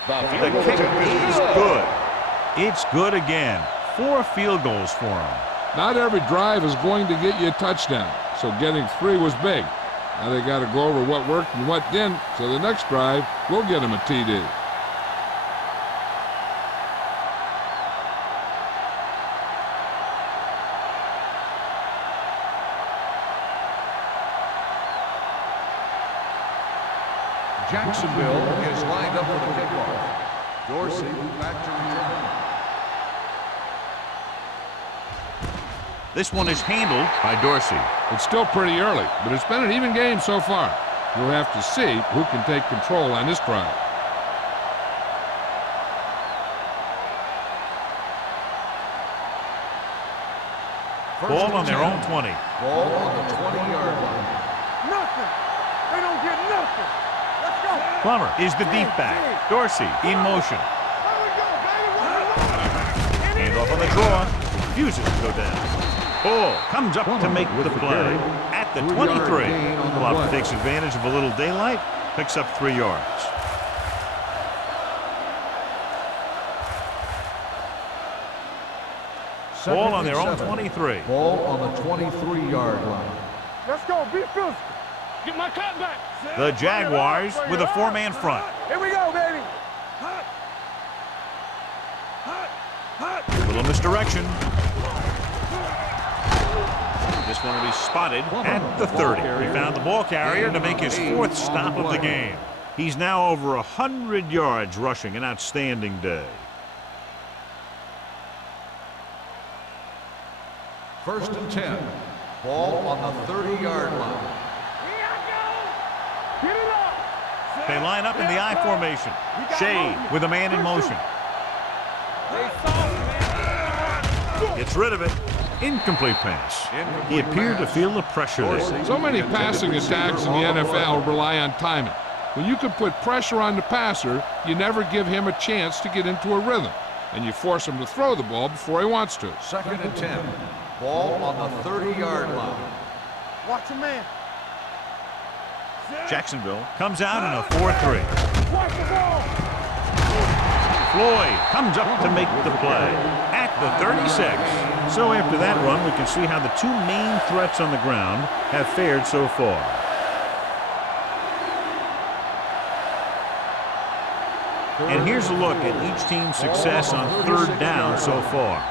The kick is good. It's good again. 4 field goals for him. Not every drive is going to get you a touchdown, so getting 3 was big. Now they got to go over what worked and what didn't, so the next drive will get them a TD. Jacksonville is lined up for the kickoff. Dorsey back to return. This one is handled by Dorsey. It's still pretty early, but it's been an even game so far. We'll have to see who can take control on this drive. Ball on their own 20. Ball on the 20-yard line. Nothing. They don't get nothing. Let's go. Plummer is the deep back. Dorsey in motion. There we go, baby. Hand off on the draw. Refuses to go down. Ball comes up to make the play at the 23. Plummer takes advantage of a little daylight. Picks up 3 yards. Ball on their own 23. Ball on the 23-yard line. Let's go. Be physical. Get my cut back. The Jaguars with a 4-man front. Here we go, baby. A little misdirection. This one will be spotted at the 30. He found the ball carrier to make his 4th stop of the game. He's now over 100 yards rushing, an outstanding day. First and 10. Ball on the 30-yard line. Get it up. They line up in the I formation. Shea with a man in motion. Gets rid of it. Incomplete pass. He appeared to feel the pressure there. So many passing attacks in the NFL rely on timing. When you can put pressure on the passer, you never give him a chance to get into a rhythm, and you force him to throw the ball before he wants to. Second and 10. Ball on the 30-yard line. Watch your man. Jacksonville comes out in a 4-3. Watch the ball. Floyd comes up to make the play at the 36. So after that run, we can see how the 2 main threats on the ground have fared so far. And here's a look at each team's success on 3rd down so far.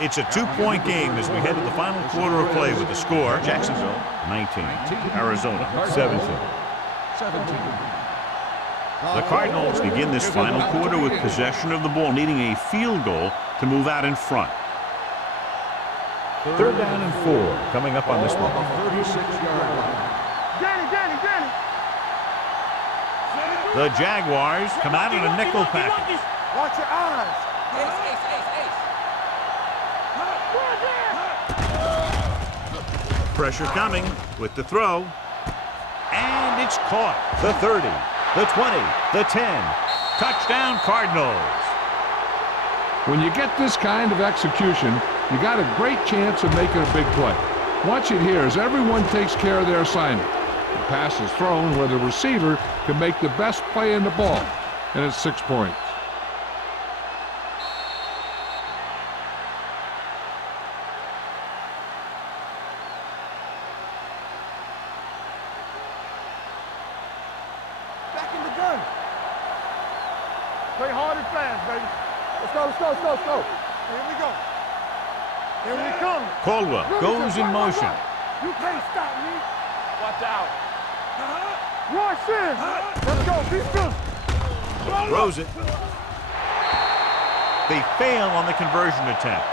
It's a 2-point game as we head to the final quarter of play with the score. Jacksonville 19, Arizona 17. The Cardinals begin this final quarter with possession of the ball, needing a field goal to move out in front. 3rd down and 4 coming up on this one. 36-yard line. Danny. The Jaguars come out in a nickel package. Watch your eyes. Ace. Run, pressure coming with the throw. And it's caught. The 30, the 20, the 10. Touchdown, Cardinals. When you get this kind of execution, you got a great chance of making a big play. Watch it here as everyone takes care of their assignment. The pass is thrown where the receiver can make the best play in the ball, and it's 6 points. Back in the gun. Play hard and fast, baby. Let's go, let's go, let's go, let's go. Here we go. Here we come. Caldwell goes in motion. You can't stop me. Watch out. Rush in. Let's go. Be good. Throws it. They fail on the conversion attempt.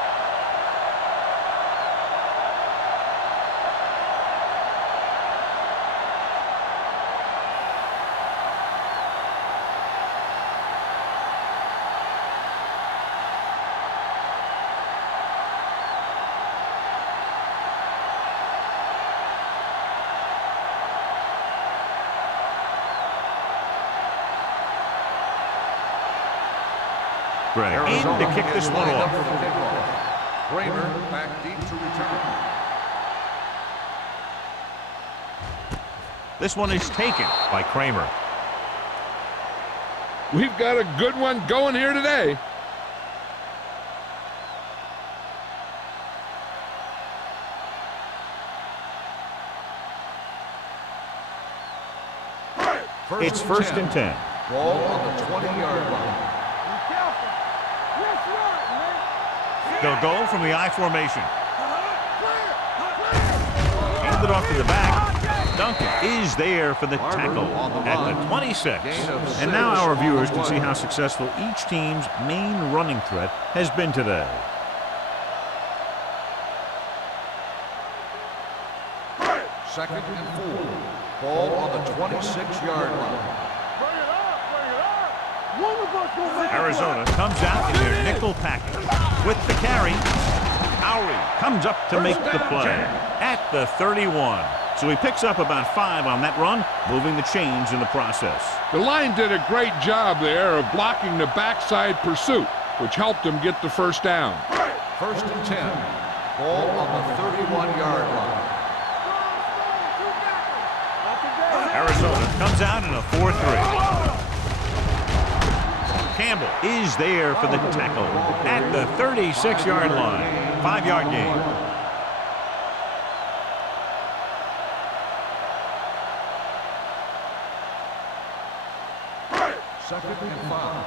In to kick this one off. Kramer back deep to return. This one is taken by Kramer. We've got a good one going here today. It's first and 10. Ball on the 20-yard line. They'll go from the I formation. Hand it off to the back. Duncan is there for the tackle at the 26. And now our viewers can see how successful each team's main running threat has been today. Second and 4. Ball on the 26-yard line. Arizona comes out in their nickel package. With the carry, Lowry comes up to make the play at the 31. So he picks up about 5 on that run, moving the chains in the process. The line did a great job there of blocking the backside pursuit, which helped him get the first down. First and 10. Ball on the 31-yard line. Arizona comes out in a 4-3. Campbell is there for the tackle at the 36-yard line. 5-yard gain. Second and 5.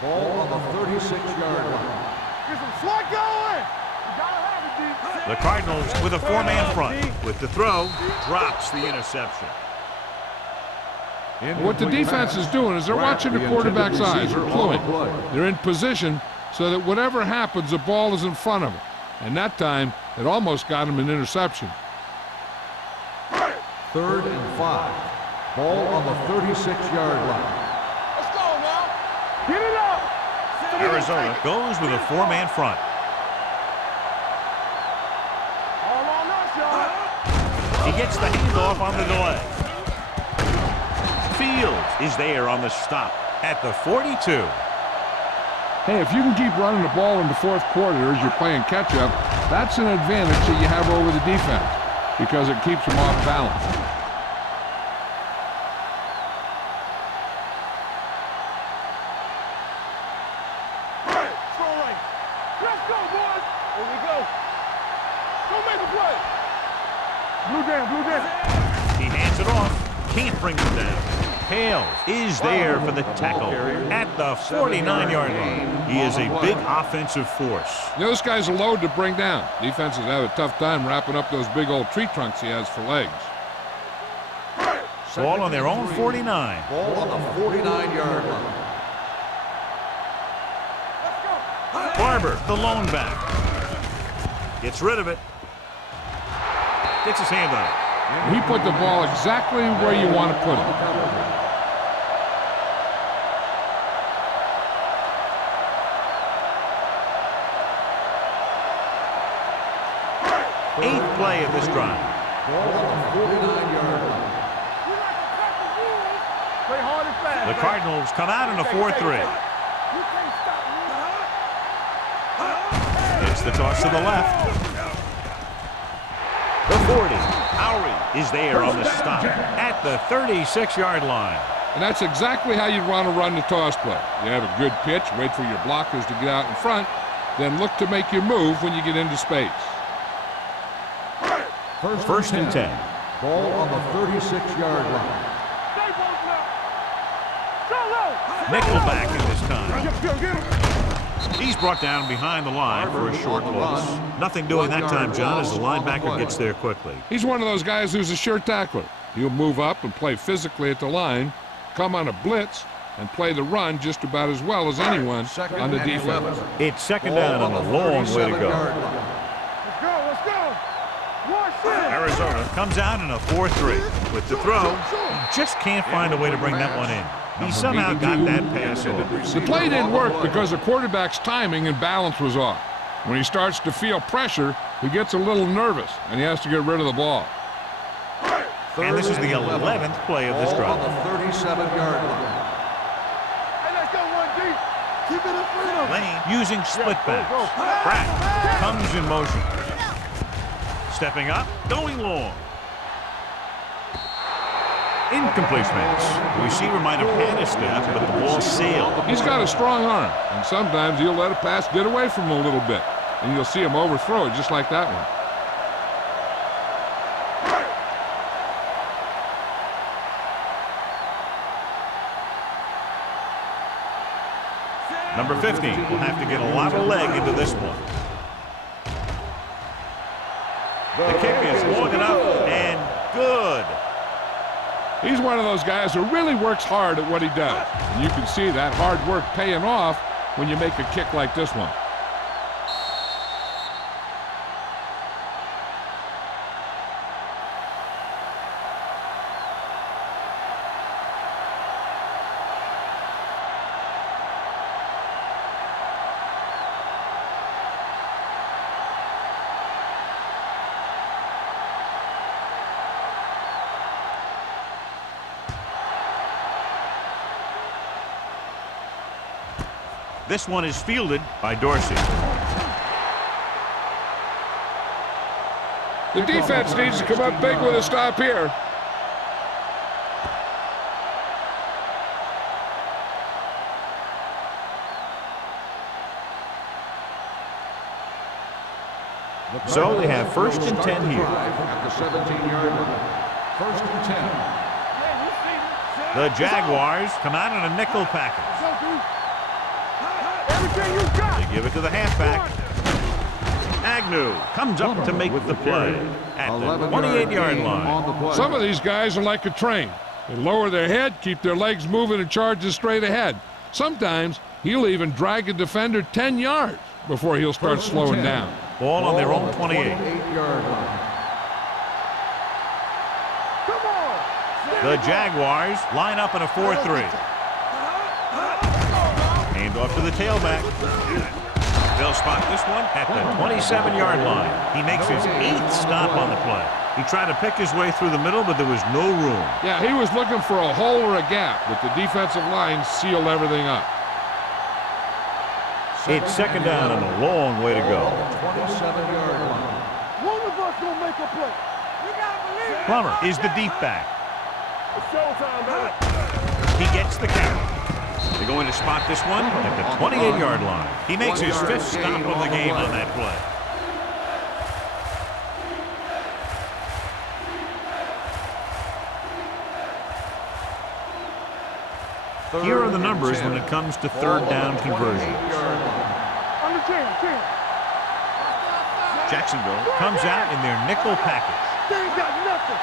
Ball on the 36-yard line. Get some slot going. You gotta have it, D. The Cardinals with a 4-man front. With the throw, drops the interception. What the defense is doing is they're watching the quarterback's eyes. They're cluing. They're in position so that whatever happens, the ball is in front of them. And that time, it almost got him an interception. Third and 5. Ball on the 36-yard line. Let's go now. Get it up. Arizona goes with a 4-man front. All on us, y'all. He gets the handoff on the delay. Fields is there on the stop at the 42. Hey, if you can keep running the ball in the fourth quarter as you're playing catch-up, that's an advantage that you have over the defense because it keeps them off balance. Let's go, boys. Here we go. Go make a play. Blue down. He hands it off. Can't bring him down. Hales is there for the tackle at the 49-yard line. He is a big offensive force. Those guys are loaded to bring down. Defenses have a tough time wrapping up those big old tree trunks he has for legs. Ball on their own 49. Ball on the 49-yard line. Barber, the lone back. Gets rid of it. Gets his hand on it. He put the ball exactly where you want to put it. 8th play of this drive. Ball on the 49-yard line. Play hard and fast. The Cardinals come out in a 4-3. It's the toss to the left. The 40. Howery is there on the stop at the 36-yard line. And that's exactly how you'd want to run the toss play. You have a good pitch, wait for your blockers to get out in front, then look to make your move when you get into space. First and 10. Ball on the 36-yard line. Nickelback at this time. He's brought down behind the line for a short loss. Nothing doing that time, John, as the linebacker gets there quickly. He's one of those guys who's a sure tackler. He'll move up and play physically at the line, come on a blitz, and play the run just about as well as anyone on the defense. It's second down and a long way to go. Let's go. Arizona comes out in a 4-3. With the throw, he just can't find a way to bring that one in. He somehow got that pass off. The play didn't work because the quarterback's timing and balance was off. When he starts to feel pressure, he gets a little nervous, and he has to get id of the ball. And this is the 11th play of this drive. On the 37-yard line. Hey, let's go one deep. Keep it in front of Lane using split backs. Pratt comes in motion. Stepping up, going long. Incomplete pass. The receiver might have had a step, but the ball sailed. He's got a strong arm, and sometimes he'll let a pass get away from him a little bit, and you'll see him overthrow it just like that one. Number 15 will have to get a lot of leg into this one. The kick is long enough and good. He's one of those guys who really works hard at what he does. And you can see that hard work paying off when you make a kick like this one. This one is fielded by Dorsey. The defense needs to come up big with a stop here. So they have first and 10 here. At the 17-yard line. First and 10. The Jaguars come out in a nickel package. They give it to the halfback. Agnew comes up to make the play at the 28-yard line. Some of these guys are like a train. They lower their head, keep their legs moving, and charge straight ahead. Sometimes he'll even drag a defender 10 yards before he'll start slowing down. Ball on their own 28. 28-yard line. The Jaguars line up in a 4-3. Hand off to the tailback. They'll spot this one at the 27-yard line. He makes his 8th stop on the play. He tried to pick his way through the middle, but there was no room. Yeah, he was looking for a hole or a gap, but the defensive line sealed everything up. It's second down and a long way to go. 27-yard line. One of us gonna make a play. You gotta believe. Plummer is the deep back. It's showtime, man. He gets the carry. They're going to spot this one at the 28-yard line. He makes his 5th stop of the game on that play. Here are the numbers when it comes to third down conversions. Under 10. Jacksonville comes out in their nickel package. They ain't got nothing.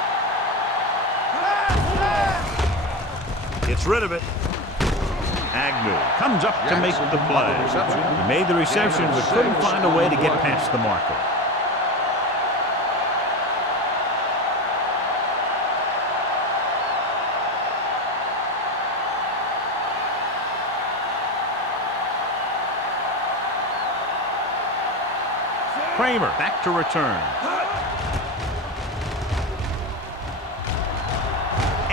Gets rid of it. Agnew comes up to make the play. He made the reception but couldn't find a way to get past the marker. Kramer back to return.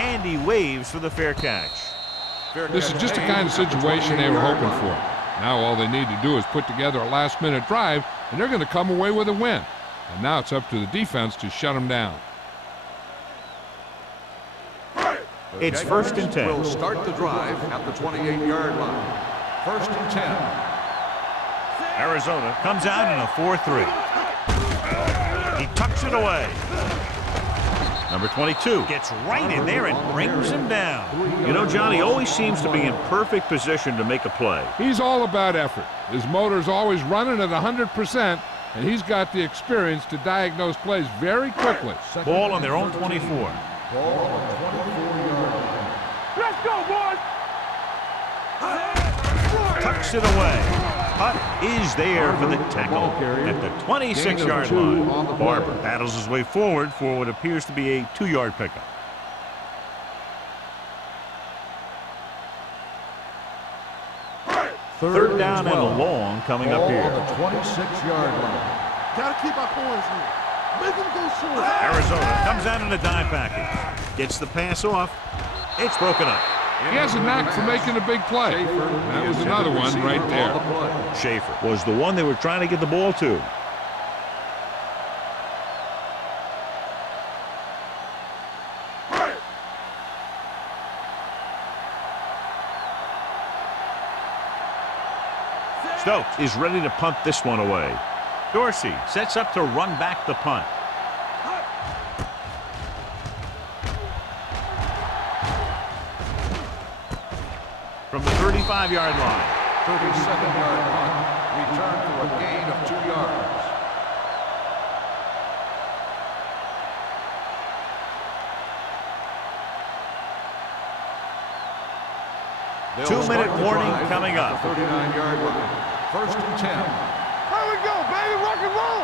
And he waves for the fair catch. This is just the kind of situation they were hoping for. Now all they need to do is put together a last-minute drive, and they're going to come away with a win. And now it's up to the defense to shut them down. It's 1st and 10. Will start the drive at the 28-yard line. 1st and 10. Arizona comes out in a 4-3. He tucks it away. Number 22 gets right in there and brings him down. You know, Johnny always seems to be in perfect position to make a play. He's all about effort. His motor's always running at 100%, and he's got the experience to diagnose plays very quickly. Ball on their own 24. Let's go, boys! Tucks it away. Putt is there for the tackle at the 26-yard line. Barber battles his way forward for what appears to be a 2-yard pickup. Third down and long coming up here. On the 26-yard line. Gotta keep our points here. Make them go short. Arizona comes out in a dime package. Gets the pass off. It's broken up. He has a knack for making a big play. That was another one right there. Schaefer was the one they were trying to get the ball to. Stokes is ready to punt this one away. Dorsey sets up to run back the punt. From the 35-yard line. 37-yard punt. Return for a gain of 2 yards. Two-minute warning coming up. 39-yard line. 1st and 10. Here we go, baby, rock and roll!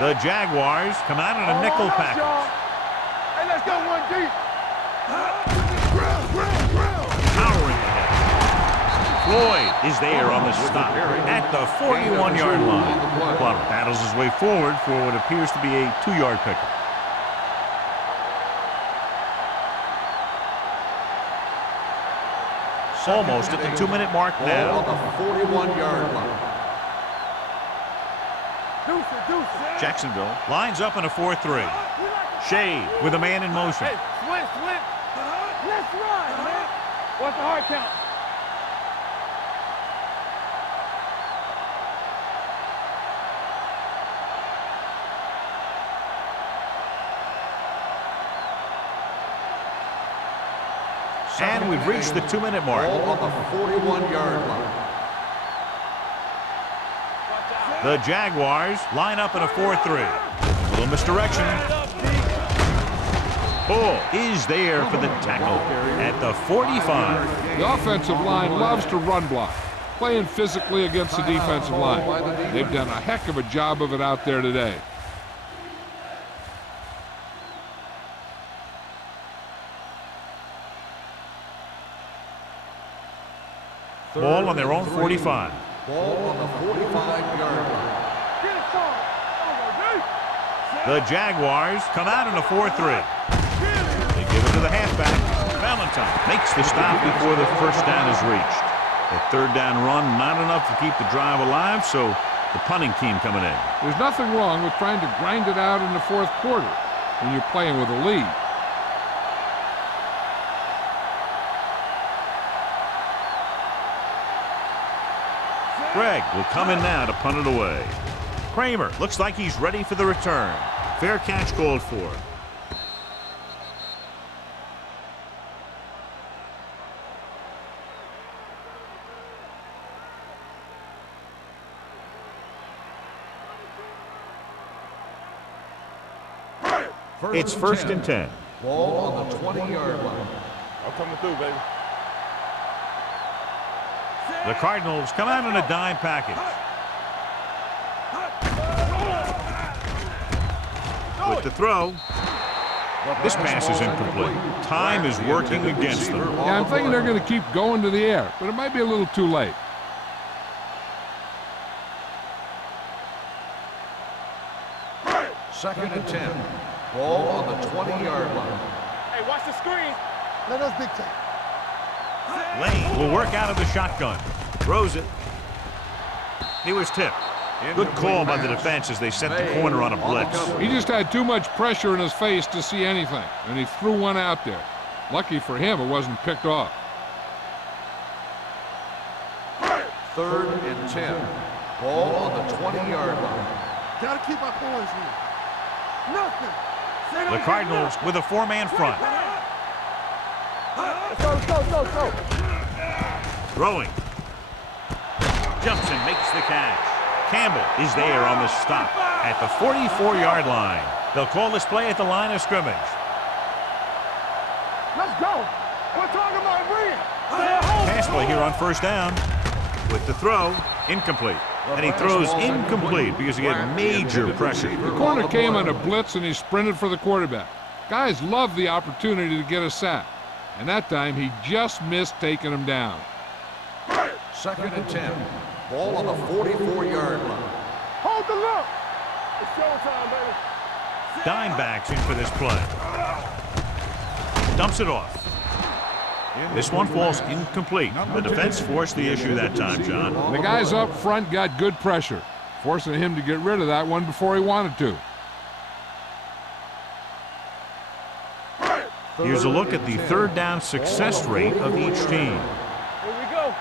The Jaguars come out in a nickel package. Hey, let's go one deep. Powering ahead. Floyd is there on the stop at the 41-yard line. Plotter battles his way forward for what appears to be a 2-yard pickup. Almost at the 2-minute mark Ball now. on the 41-yard line. Jacksonville lines up in a 4-3. Shea with a man in motion. Hey, switch. Let's run, man. What's the hard count? And we've reached the 2-minute mark. Ball on the 41-yard line. The Jaguars line up in a 4-3. Little misdirection. Bull is there for the tackle at the 45. The offensive line loves to run block, playing physically against the defensive line. They've done a heck of a job of it out there today. Ball on their own 45. Ball on the 45-yard line. The Jaguars come out in a 4-3. They give it to the halfback. Valentine makes the stop before the first down is reached. The third down run not enough to keep the drive alive, so the punting team coming in. There's nothing wrong with trying to grind it out in the fourth quarter when you're playing with a lead. Gregg will come in now to punt it away. Kramer looks like he's ready for the return. Fair catch called for. It's 1st and 10. Ball on the 20-yard line. I'm coming through, baby. The Cardinals come out in a dime package. With the throw. This pass is incomplete. Time is working against them. Yeah, I'm thinking they're going to keep going to the air, but it might be a little too late. Second and 10. Ball on the 20-yard line. Hey, watch the screen. Let us dictate. Lane will work out of the shotgun. Throws it. He was tipped. Good call by the defense as they sent the corner on a blitz. He just had too much pressure in his face to see anything, and he threw one out there. Lucky for him, it wasn't picked off. 3rd and 10. Ball on the 20-yard line. Gotta keep our poise here. Nothing. The Cardinals with a 4-man front. Let's go. Throwing. Jumps and makes the catch. Campbell is there on the stop at the 44-yard line. They'll call this play at the line of scrimmage. Let's go. We're talking about brilliant. Pass play here on 1st down. With the throw, incomplete. And he throws incomplete because he had major pressure. The corner came on a blitz, and he sprinted for the quarterback. Guys love the opportunity to get a sack. And that time, he just missed taking him down. 2nd and 10. Ball on the 44-yard line. Hold the look. It's showtime, baby. Dime backs in for this play. Dumps it off. This one falls incomplete. The defense forced the issue that time, John. The guys up front got good pressure, forcing him to get rid of that one before he wanted to. Here's a look at the 3rd down success rate of each team. Here we go.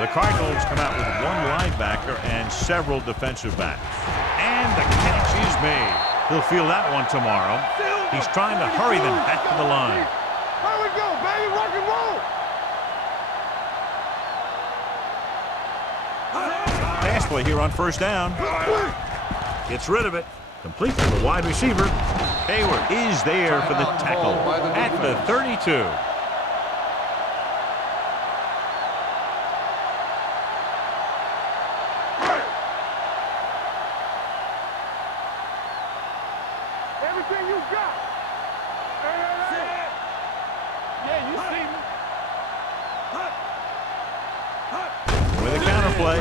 The Cardinals come out with 1 linebacker and several defensive backs. And the catch is made. He'll feel that one tomorrow. He's trying to hurry them back to the line. Here we go, baby. Rock and roll. Pass play here on 1st down. Gets rid of it. Complete to the wide receiver. Hayward is there for the tackle at the 32. Everything you got. Hey. Yeah, you see me. With a counter play.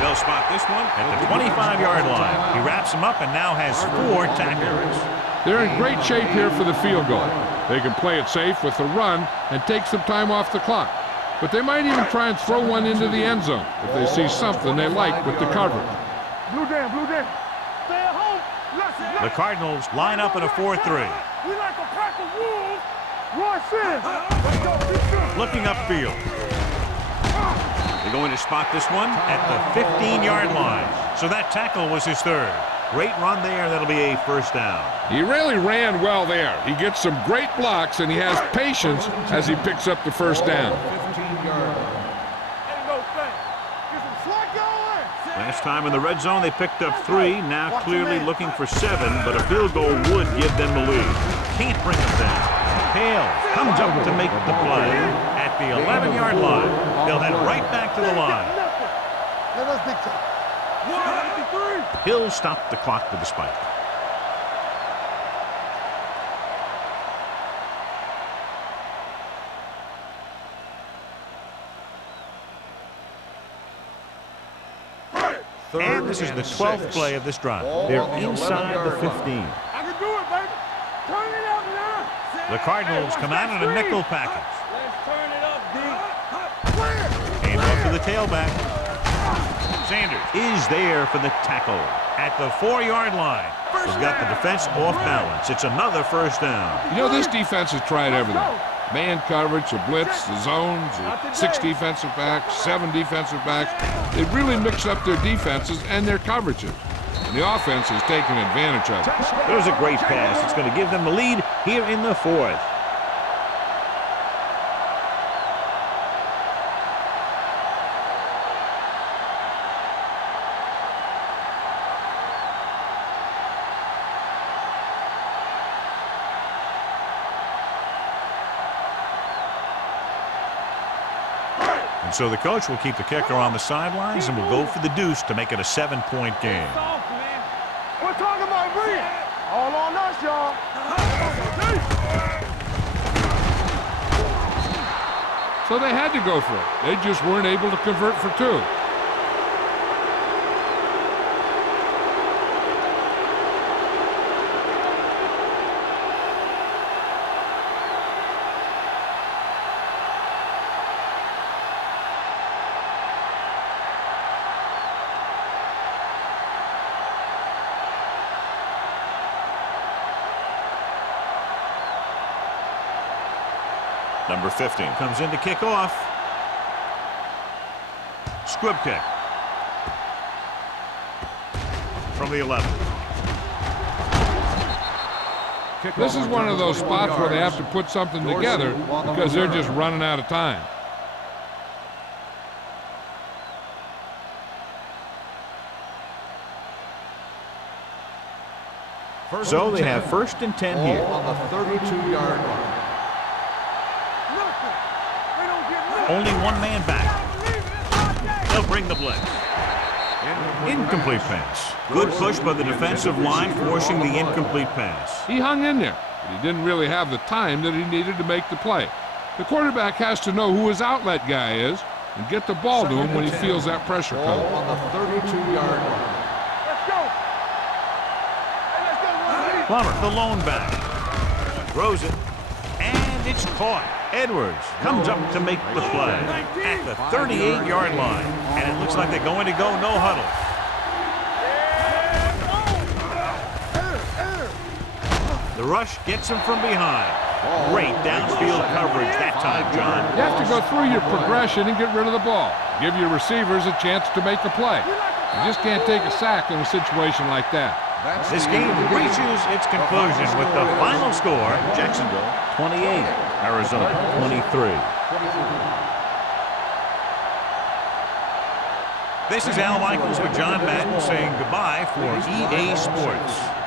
They'll spot this one at the 25-yard line. He wraps him up and now has 4 tackles. They're in great shape here for the field goal. They can play it safe with the run and take some time off the clock. But they might even try and throw one into the end zone if they see something they like with the coverage. Blue down. Stay at home. Let's The Cardinals line up in a 4-3. We like a pack of wolves. Rush in. Let's go. Be good. Looking upfield. They're going to spot this one at the 15-yard line. So that tackle was his 3rd. Great run there. That'll be a 1st down. He really ran well there. He gets some great blocks, and he has patience as he picks up the 1st down. 15-yard line. Ain't no thing. Get some slack going. Last time in the red zone, they picked up 3. Now clearly looking for 7, but a field goal would give them the lead. Can't bring them down. Hale comes up to make the play at the 11-yard line. They'll head right back to the line. Let us dictate. Hill stopped the clock with the spike. And this is the 12th play of this drive. They're inside the 15. I can do it, baby. Turn it up now. The Cardinals come out in a nickel package. Let's turn it up, D. Hand off to the tailback. Sanders is there for the tackle at the 4-yard line. He's got the defense off balance. It's another 1st down. You know, this defense has tried everything. Man coverage, the blitz, the zones, the 6 defensive backs, 7 defensive backs. They've really mixed up their defenses and their coverages. And the offense has taken advantage of it. There's a great pass. It's going to give them the lead here in the 4th. And so the coach will keep the kicker on the sidelines and will go for the deuce to make it a 7-point game. Soft, man. We're talking about brilliant. All on us, y'all. So they had to go for it. They just weren't able to convert for 2. Number 15 comes in to kick off. Squib kick. From the 11. This is one of those spots where they have to put something together because they're just running out of time. So they have 1st and 10 here. On the 32-yard line. Only one man back. They'll bring the blitz. Incomplete pass. Good push by the defensive line, forcing the incomplete pass. He hung in there, but he didn't really have the time that he needed to make the play. The quarterback has to know who his outlet guy is and get the ball to him when he feels that pressure coming. On the 32-yard line. Plummer, the lone back. Throws it, and it's caught. Edwards comes up to make the play at the 38-yard line. And it looks like they're going to go no huddle. The rush gets him from behind. Great downfield coverage that time, John. You have to go through your progression and get rid of the ball. Give your receivers a chance to make a play. You just can't take a sack in a situation like that. This game reaches its conclusion with the final score, Jacksonville 28, Arizona 23. This is Al Michaels with John Madden saying goodbye for EA Sports.